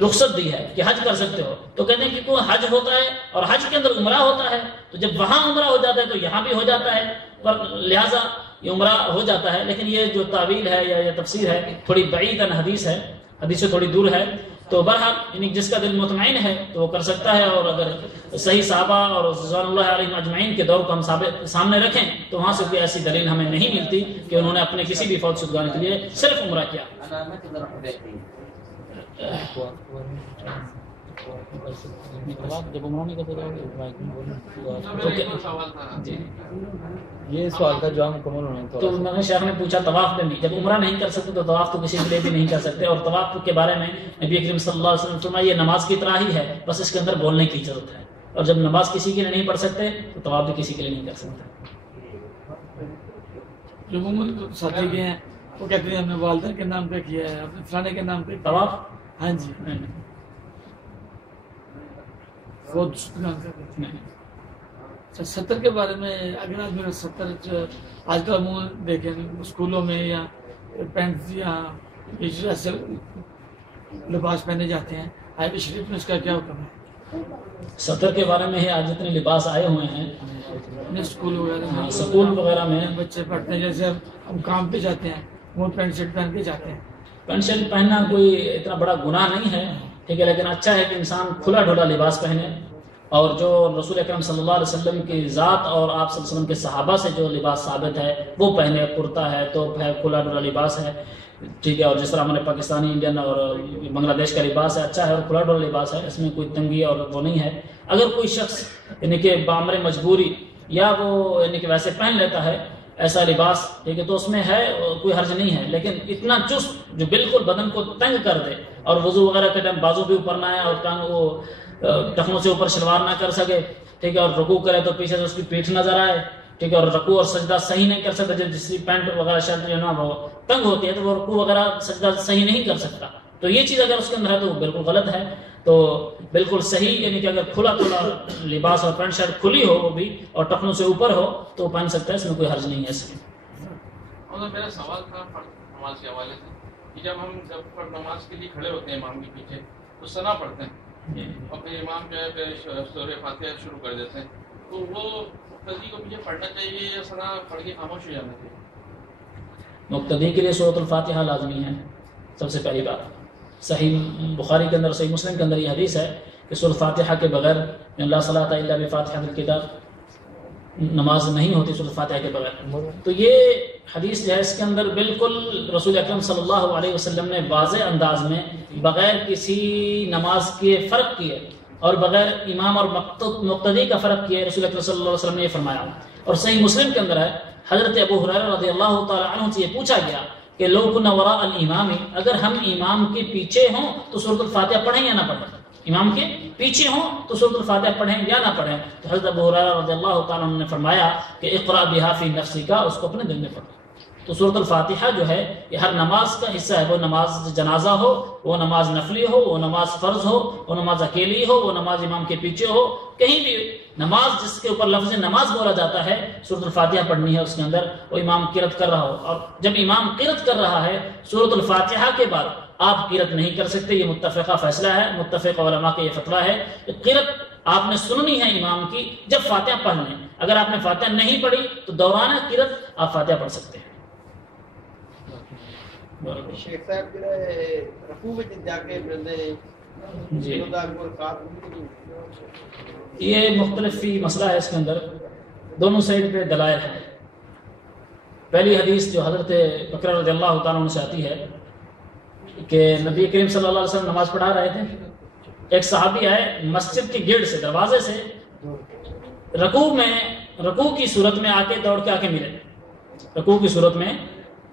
رخصت دی ہے کہ حج کر سکتے ہو، تو کہتے ہیں کہ کوئی حج ہوتا ہے اور حج کے اندر عمرہ ہوتا ہے، تو جب وہاں عمرہ ہو جاتا ہے تو یہاں بھی ہو جاتا ہے، لہٰذا یہ عمرہ ہو جاتا ہے. لیکن یہ جو تعویل ہے یا یہ تفسیر ہے تھوڑی بعید عن حدیث ہے، حدیث سے تھوڑی دور ہے. تو بہرحال یعنی جس کا دل مطمئن ہے تو وہ کر سکتا ہے، اور اگر صحیح صحابہ اور رضوان اللہ علیہم اجمعین کے دور کو ہم سامنے رکھیں تو وہاں سے کوئی ایسی دلیل ہمیں نہیں ملتی کہ انہوں نے اپنے کسی بھی فوت شدگان کے لیے صرف عمرہ کیا. جب عمرہ نہیں کرتے یہ سوال کا جواب مکمل ہونا تو میں نے شیخ نے پوچھا طواف میں بھی جب عمرہ نہیں کر سکتے تو طواف تو کسی کے لیے بھی نہیں کر سکتے. اور طواف کے بارے میں نبی کریم صلی اللہ علیہ وسلم فرمایا یہ نماز کی طرح ہی ہے، بس اس کے اندر بولنے کی ضرورت ہے. اور جب نماز کسی کے لیے نہیں پڑھ سکتے تو طواف بھی کسی کے لیے نہیں کر سکتے. جو ساتھی کے ہیں وہ کہتے ہیں ہم نے والدین کے نام پہ کیا ہے، اپنے فلانے کے نام پہ طواف. ہاں جی فوت شدگان کا. 70 کے بارے میں اگر آج میرا 70 آج کل عموماً دیکھیں اسکولوں میں یا پینٹ یا ایسے لباس پہنے جاتے ہیں، آئے شریف میں اس کا کیا حکم ہے؟ سطر کے بارے میں آج جتنے لباس آئے ہوئے ہیں اسکول وغیرہ میں، سکول وغیرہ میں بچے پڑھتے ہیں، جیسے ہم کام پہ جاتے ہیں وہ پینٹ شرٹ پہن کے جاتے ہیں. پینٹ شرٹ پہننا کوئی اتنا بڑا گناہ نہیں ہے، ٹھیک ہے، لیکن اچھا ہے کہ انسان کھلا ڈھلا لباس پہنے. اور جو رسول اکرم صلی اللہ علیہ وسلم کی ذات اور آپ صلی اللہ علیہ وسلم کے صحابہ سے جو لباس ثابت ہے وہ پہنے. کرتا ہے، توپ ہے، کھلا ڈھلا لباس ہے، ٹھیک ہے. اور جس طرح ہمارے پاکستانی، انڈین اور بنگلہ دیش کا لباس ہے، اچھا ہے اور کھلا ڈھلا لباس ہے، اس میں کوئی تنگی اور وہ نہیں ہے. اگر کوئی شخص یعنی کہ بامر مجبوری یا وہ یعنی کہ ویسے پہن لیتا ہے ایسا لباس، ٹھیک ہے، تو اس میں ہے کوئی حرج نہیں ہے. لیکن اتنا چست جو بالکل بدن کو تنگ کر دے اور وضو وغیرہ کے ٹائم بازو بھی اوپر نہ آئے اور وہ ٹخنوں سے اوپر شلوار نہ کر سکے، ٹھیک ہے، اور رکوع کرے تو پیچھے سے اس کی پیٹھ نظر آئے، ٹھیک ہے، اور رکوع اور سجدہ صحیح نہیں کر سکتا. جب جس کی پینٹ وغیرہ شرٹ جو ہے نا وہ تنگ ہوتی ہے تو وہ رکوع وغیرہ سجدہ صحیح نہیں کر سکتا. تو یہ چیز اگر اس کے اندر ہے تو وہ بالکل غلط ہے. تو بالکل صحیح یعنی کہ اگر کھلا کھلا لباس اور پینٹ شرٹ کھلی ہو وہ بھی اور ٹخنوں سے اوپر ہو تو پہن سکتا ہے، اس میں کوئی حرج نہیں ہے. اس میں میرا سوال تھا نماز کے حوالے سے کہ جب ہم نماز کے لیے کھڑے ہوتے ہیں امام کے پیچھے تو ثنا پڑھتے ہیں اور پھر امام جو ہے پھر سورہ فاتحہ شروع کر دیتے ہیں، تو وہ مقتدی کو مجھے پڑھنا چاہیے یا ثنا پڑھ کے خاموش ہو جانا چاہیے؟ مقتدی کے لیے سورۃ الفاتحہ لازمی ہے. سب سے پہلی بات صحیح بخاری کے اندر، صحیح مسلم کے اندر یہ حدیث ہے کہ سورۃ فاتحہ کے بغیر لا صلاۃ الا بفاتحہ الکتاب، نماز نہیں ہوتی سورۃ فاتحہ کے بغیر. تو یہ حدیث جو ہے اس کے اندر بالکل رسول اکرم صلی اللہ علیہ وسلم نے واضح انداز میں بغیر کسی نماز کے فرق کیے اور بغیر امام اور مقتدی کا فرق کیے رسول اکرم صلی اللہ علیہ وسلم نے یہ فرمایا. اور صحیح مسلم کے اندر ہے حضرت ابو ہریرہ رضی اللہ تعالی عنہ سے یہ پوچھا گیا کہ لو کنا وراء الامام، اگر ہم امام کے پیچھے ہوں تو سورۃ الفاتحہ پڑھیں یا نہ پڑھیں؟ امام کے پیچھے ہوں تو سورۃ الفاتحہ پڑھیں یا نہ پڑھیں؟ تو حضرت ابو ہریرہ رضی اللہ تعالی عنہ نے فرمایا کہ اقرا بہا فی نفسک، اس کو اپنے دل میں پڑھو. تو سورۃ الفاتحہ جو ہے یہ ہر نماز کا حصہ ہے، وہ نماز جنازہ ہو، وہ نماز نفلی ہو، وہ نماز فرض ہو، وہ نماز اکیلی ہو، وہ نماز امام کے پیچھے ہو، کہیں بھی نماز جس کے اوپر لفظ نماز بولا جاتا ہے سورۃ الفاتحہ پڑھنی ہے اس کے اندر، وہ امام قرأت کر رہا ہو. اور جب امام قرأت کر رہا ہے سورۃ الفاتحہ کے بعد آپ قرأت نہیں کر سکتے. یہ متفقہ فیصلہ ہے، متفق علماء کا یہ فتویٰ ہے کہ قرأت آپ نے سننی ہے امام کی جب فاتحہ پڑھ لیں. اگر آپ نے فاتحہ نہیں پڑھی تو دوران قرأت آپ فاتحہ پڑھ سکتے ہیں. شیخ صاحب جو ہے رکوع میں جا کے ملنے جی یہ مختلف فی مسئلہ ہے. اس کے اندر دونوں سائڈ پہ دلائل ہیں. پہلی حدیث جو حضرت بکر رضی اللہ تعالیٰ عنہ سے آتی ہے کہ نبی کریم صلی اللہ علیہ وسلم نماز پڑھا رہے تھے، ایک صحابی آئے مسجد کے گیٹ سے، دروازے سے رکوع کی صورت میں آ کے دوڑ کے آ کے ملے. رکوع کی صورت میں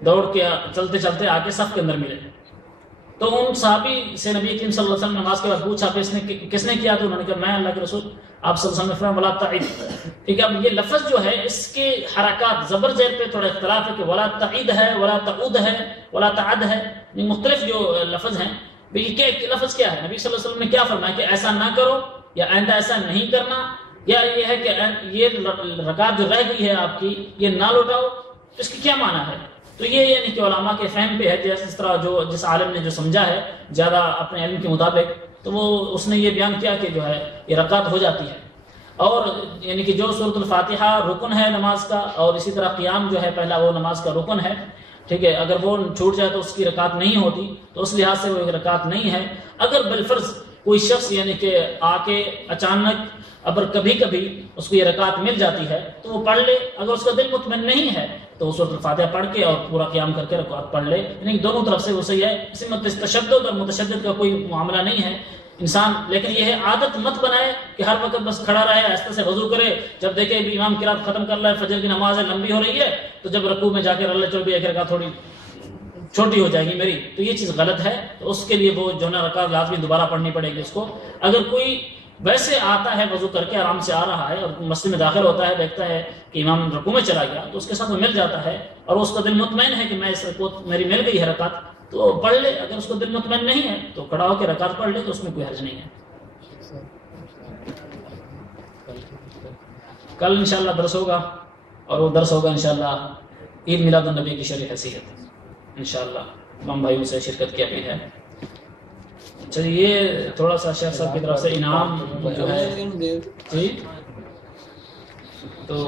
دوڑ کے چلتے چلتے آ کے صف کے اندر ملے. تو ان صحابی سے نبی کریم صلی اللہ علیہ وسلم نے نماز کے بعد پوچھا کہ کس نے کیا؟ تو انہوں نے کہا میں اللہ کے رسول. آپ صلی اللہ علیہ وسلم نے فرمایا ولا تعید. ٹھیک ہے، اب یہ لفظ جو ہے اس کے حرکات زبر زیر پہ تھوڑا اختلاف ہے کہ ولا تعید ہے، ولا تعود ہے، ولا تعد ہے، مختلف جو لفظ ہیں. یہ لفظ کیا ہے؟ نبی صلی اللہ علیہ وسلم نے کیا فرمایا کہ ایسا نہ کرو یا آئندہ ایسا نہیں کرنا، یا یہ ہے کہ یہ رکعت جو رہ گئی ہے آپ کی یہ نہ لوٹاؤ، اس کی کیا معنی ہے؟ تو یہ یعنی کہ علماء کے فہم پہ ہے، جس طرح جس عالم نے جو سمجھا ہے زیادہ اپنے علم کے مطابق، تو وہ اس نے یہ بیان کیا کہ جو ہے یہ رکعت ہو جاتی ہے. اور یعنی کہ جو سورۃ الفاتحہ رکن ہے نماز کا، اور اسی طرح قیام جو ہے پہلا وہ نماز کا رکن ہے، ٹھیک ہے، اگر وہ چھوٹ جائے تو اس کی رکعت نہیں ہوتی، تو اس لحاظ سے وہ ایک رکعت نہیں ہے. اگر بالفرض کوئی شخص یعنی کہ آ کے اچانک اگر کبھی کبھی اس کو یہ رکعت مل جاتی ہے تو وہ پڑھ لے. اگر اس کا دل مطمئن نہیں ہے تو وہ سورۃ الفاتحہ پڑھ کے اور پورا قیام کر کے رکعت پڑھ لے. یعنی دونوں طرف سے وہ صحیح ہے، اس میں تشدد اور متشدد کا کوئی معاملہ نہیں ہے انسان. لیکن یہ ہے عادت مت بنائے کہ ہر وقت بس کھڑا رہے، آہستہ سے وضو کرے، جب دیکھے بھی امام قرات ختم کر رہا ہے، فجر کی نماز ہے لمبی ہو رہی ہے، تو جب رکوع میں جا کے اللہ چل بھی ایک رکعت تھوڑی چھوٹی ہو جائے گی میری، تو یہ چیز غلط ہے. تو اس کے لیے وہ جو ہے نا رکعت لازمی دوبارہ پڑھنی پڑے گی اس کو. اگر کوئی ویسے آتا ہے وضو کر کے آرام سے آ رہا ہے اور مسجد میں داخل ہوتا ہے، دیکھتا ہے کہ امام رکوع میں چلا گیا، تو اس کے ساتھ وہ مل جاتا ہے اور اس کا دل مطمئن ہے کہ میں اس رکوع میری مل گئی ہے رکعت، تو پڑھ لے. اگر اس کو دل مطمئن نہیں ہے تو کھڑا ہو کے رکعت پڑھ لے، تو اس میں کوئی حرج نہیں ہے. کل انشاءاللہ درس ہوگا، اور وہ درس ہوگا انشاءاللہ عید میلاد النبی کی شرح حیثیت. انشاءاللہ تمام بھائیوں سے شرکت کی اپیل ہے. اچھا یہ تھوڑا سا شیخ صاحب کی طرف سے انعام جو ہے جی تو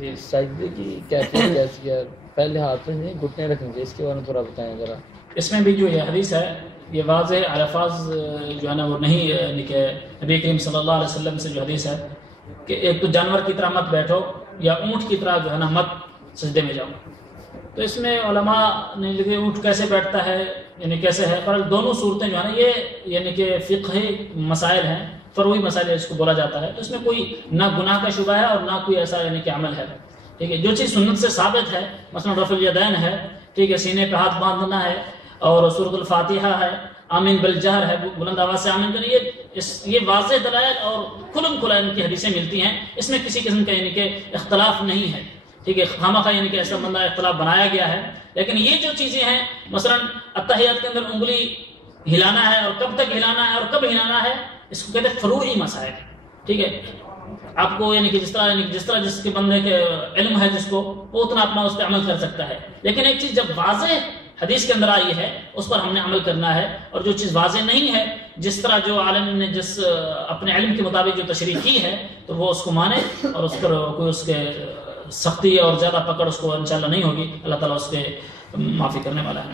جی سجدے کی کیفیت کیسی ہے؟ پہلے ہاتھ میں گھٹنے رکھیں گے، اس کے بارے میں تھوڑا بتائیں ذرا۔ اس میں بھی جو یہ حدیث ہے یہ واضح الفاظ جو ہے نا وہ نہیں یعنی کہ نبی کریم صلی اللہ علیہ وسلم سے جو حدیث ہے کہ ایک تو جانور کی طرح مت بیٹھو یا اونٹ کی طرح جو ہے نا مت سجدے میں جاؤ، تو اس میں علماء نے لکھے اونٹ کیسے بیٹھتا ہے یعنی کیسے ہے، پر دونوں صورتیں جو ہے نا یہ یعنی کہ فقہی مسائل ہیں، فروعی مسائل اس کو بولا جاتا ہے، تو اس میں کوئی نہ گناہ کا شبہ ہے اور نہ کوئی ایسا یعنی کہ عمل ہے، ٹھیک ہے۔ جو چیز سنت سے ثابت ہے مثلا رفع الیدین ہے، ٹھیک ہے، سینے پہ ہاتھ باندھنا ہے، اور سورۃ الفاتحہ ہے، آمین بالجہر ہے، بلند آواز سے آمین کرنا، یہ واضح دلائل اور کھلم کھلا ان کی حدیثیں ملتی ہیں، اس میں کسی قسم کا یعنی کہ اختلاف نہیں ہے، ٹھیک ہے، خامخواہ یعنی کہ ایسا بندہ اختلاف بنایا گیا ہے۔ لیکن یہ جو چیزیں ہیں مثلا اتحیات کے اندر انگلی ہلانا ہے اور کب تک ہلانا ہے اور کب ہلانا ہے، اس کو کہتے ہیں فروعی مسائل، ٹھیک ہے۔ آپ کو یعنی کہ جس طرح جس کے بندے کے علم ہے جس کو وہ اتنا اپنا اس پہ عمل کر سکتا ہے، لیکن ایک چیز جب واضح حدیث کے اندر آئی ہے اس پر ہم نے عمل کرنا ہے، اور جو چیز واضح نہیں ہے جس طرح جو عالم نے جس اپنے علم کے مطابق جو تشریح کی ہے تو وہ اس کو مانے، اور اس پر کوئی اس کے سختی اور زیادہ پکڑ اس کو انشاءاللہ نہیں ہوگی، اللہ تعالیٰ اس کے معافی کرنے والا ہے۔